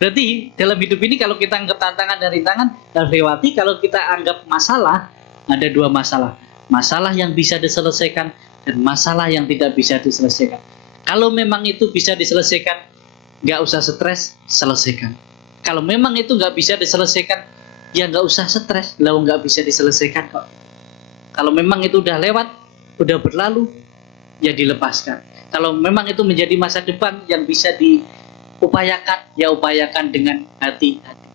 Berarti dalam hidup ini kalau kita anggap tantangan dan rintangan harus lewati. Kalau kita anggap masalah, ada 2 masalah. Masalah yang bisa diselesaikan dan masalah yang tidak bisa diselesaikan. Kalau memang itu bisa diselesaikan, nggak usah stres, selesaikan. Kalau memang itu nggak bisa diselesaikan, ya nggak usah stres, lalu nggak bisa diselesaikan kok. Kalau memang itu udah lewat, udah berlalu, ya dilepaskan. Kalau memang itu menjadi masa depan yang bisa diupayakan, ya upayakan dengan hati-hati.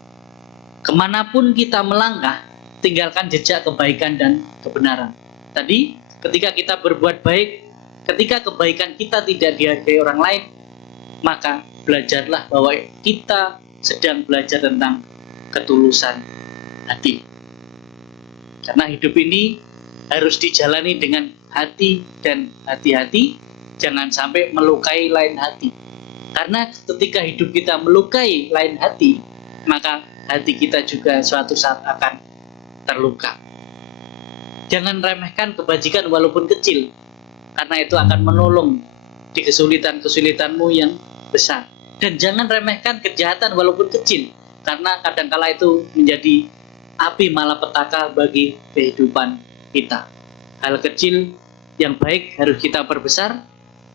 Kemanapun kita melangkah, tinggalkan jejak kebaikan dan kebenaran. Tadi, ketika kita berbuat baik, ketika kebaikan kita tidak dihargai orang lain, maka belajarlah bahwa kita sedang belajar tentang ketulusan hati. Karena hidup ini harus dijalani dengan hati dan hati-hati, jangan sampai melukai lain hati. Karena ketika hidup kita melukai lain hati, maka hati kita juga suatu saat akan terluka. Jangan remehkan kebajikan walaupun kecil, karena itu akan menolong di kesulitan-kesulitanmu yang besar. Dan jangan remehkan kejahatan walaupun kecil, karena kadangkala itu menjadi api malapetaka bagi kehidupan kita. Hal kecil yang baik harus kita perbesar,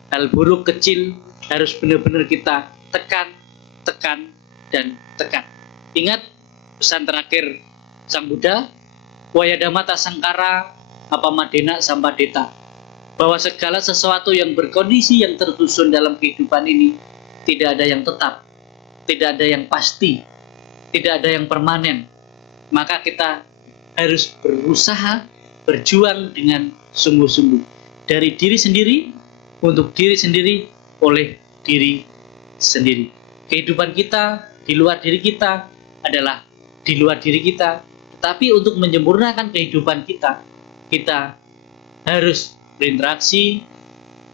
hal buruk kecil harus benar-benar kita tekan, dan tekan. Ingat pesan terakhir Sang Buddha, Wayadamata Sangkara Apamadena Sampadeta, bahwa segala sesuatu yang berkondisi yang tersusun dalam kehidupan ini tidak ada yang tetap, tidak ada yang pasti, tidak ada yang permanen. Maka kita harus berusaha, berjuang dengan sungguh-sungguh. Dari diri sendiri, untuk diri sendiri, oleh diri sendiri. Kehidupan kita di luar diri kita adalah di luar diri kita. Tapi untuk menyempurnakan kehidupan kita, kita harus berinteraksi,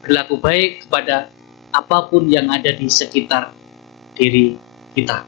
berlaku baik kepada apapun yang ada di sekitar diri kita.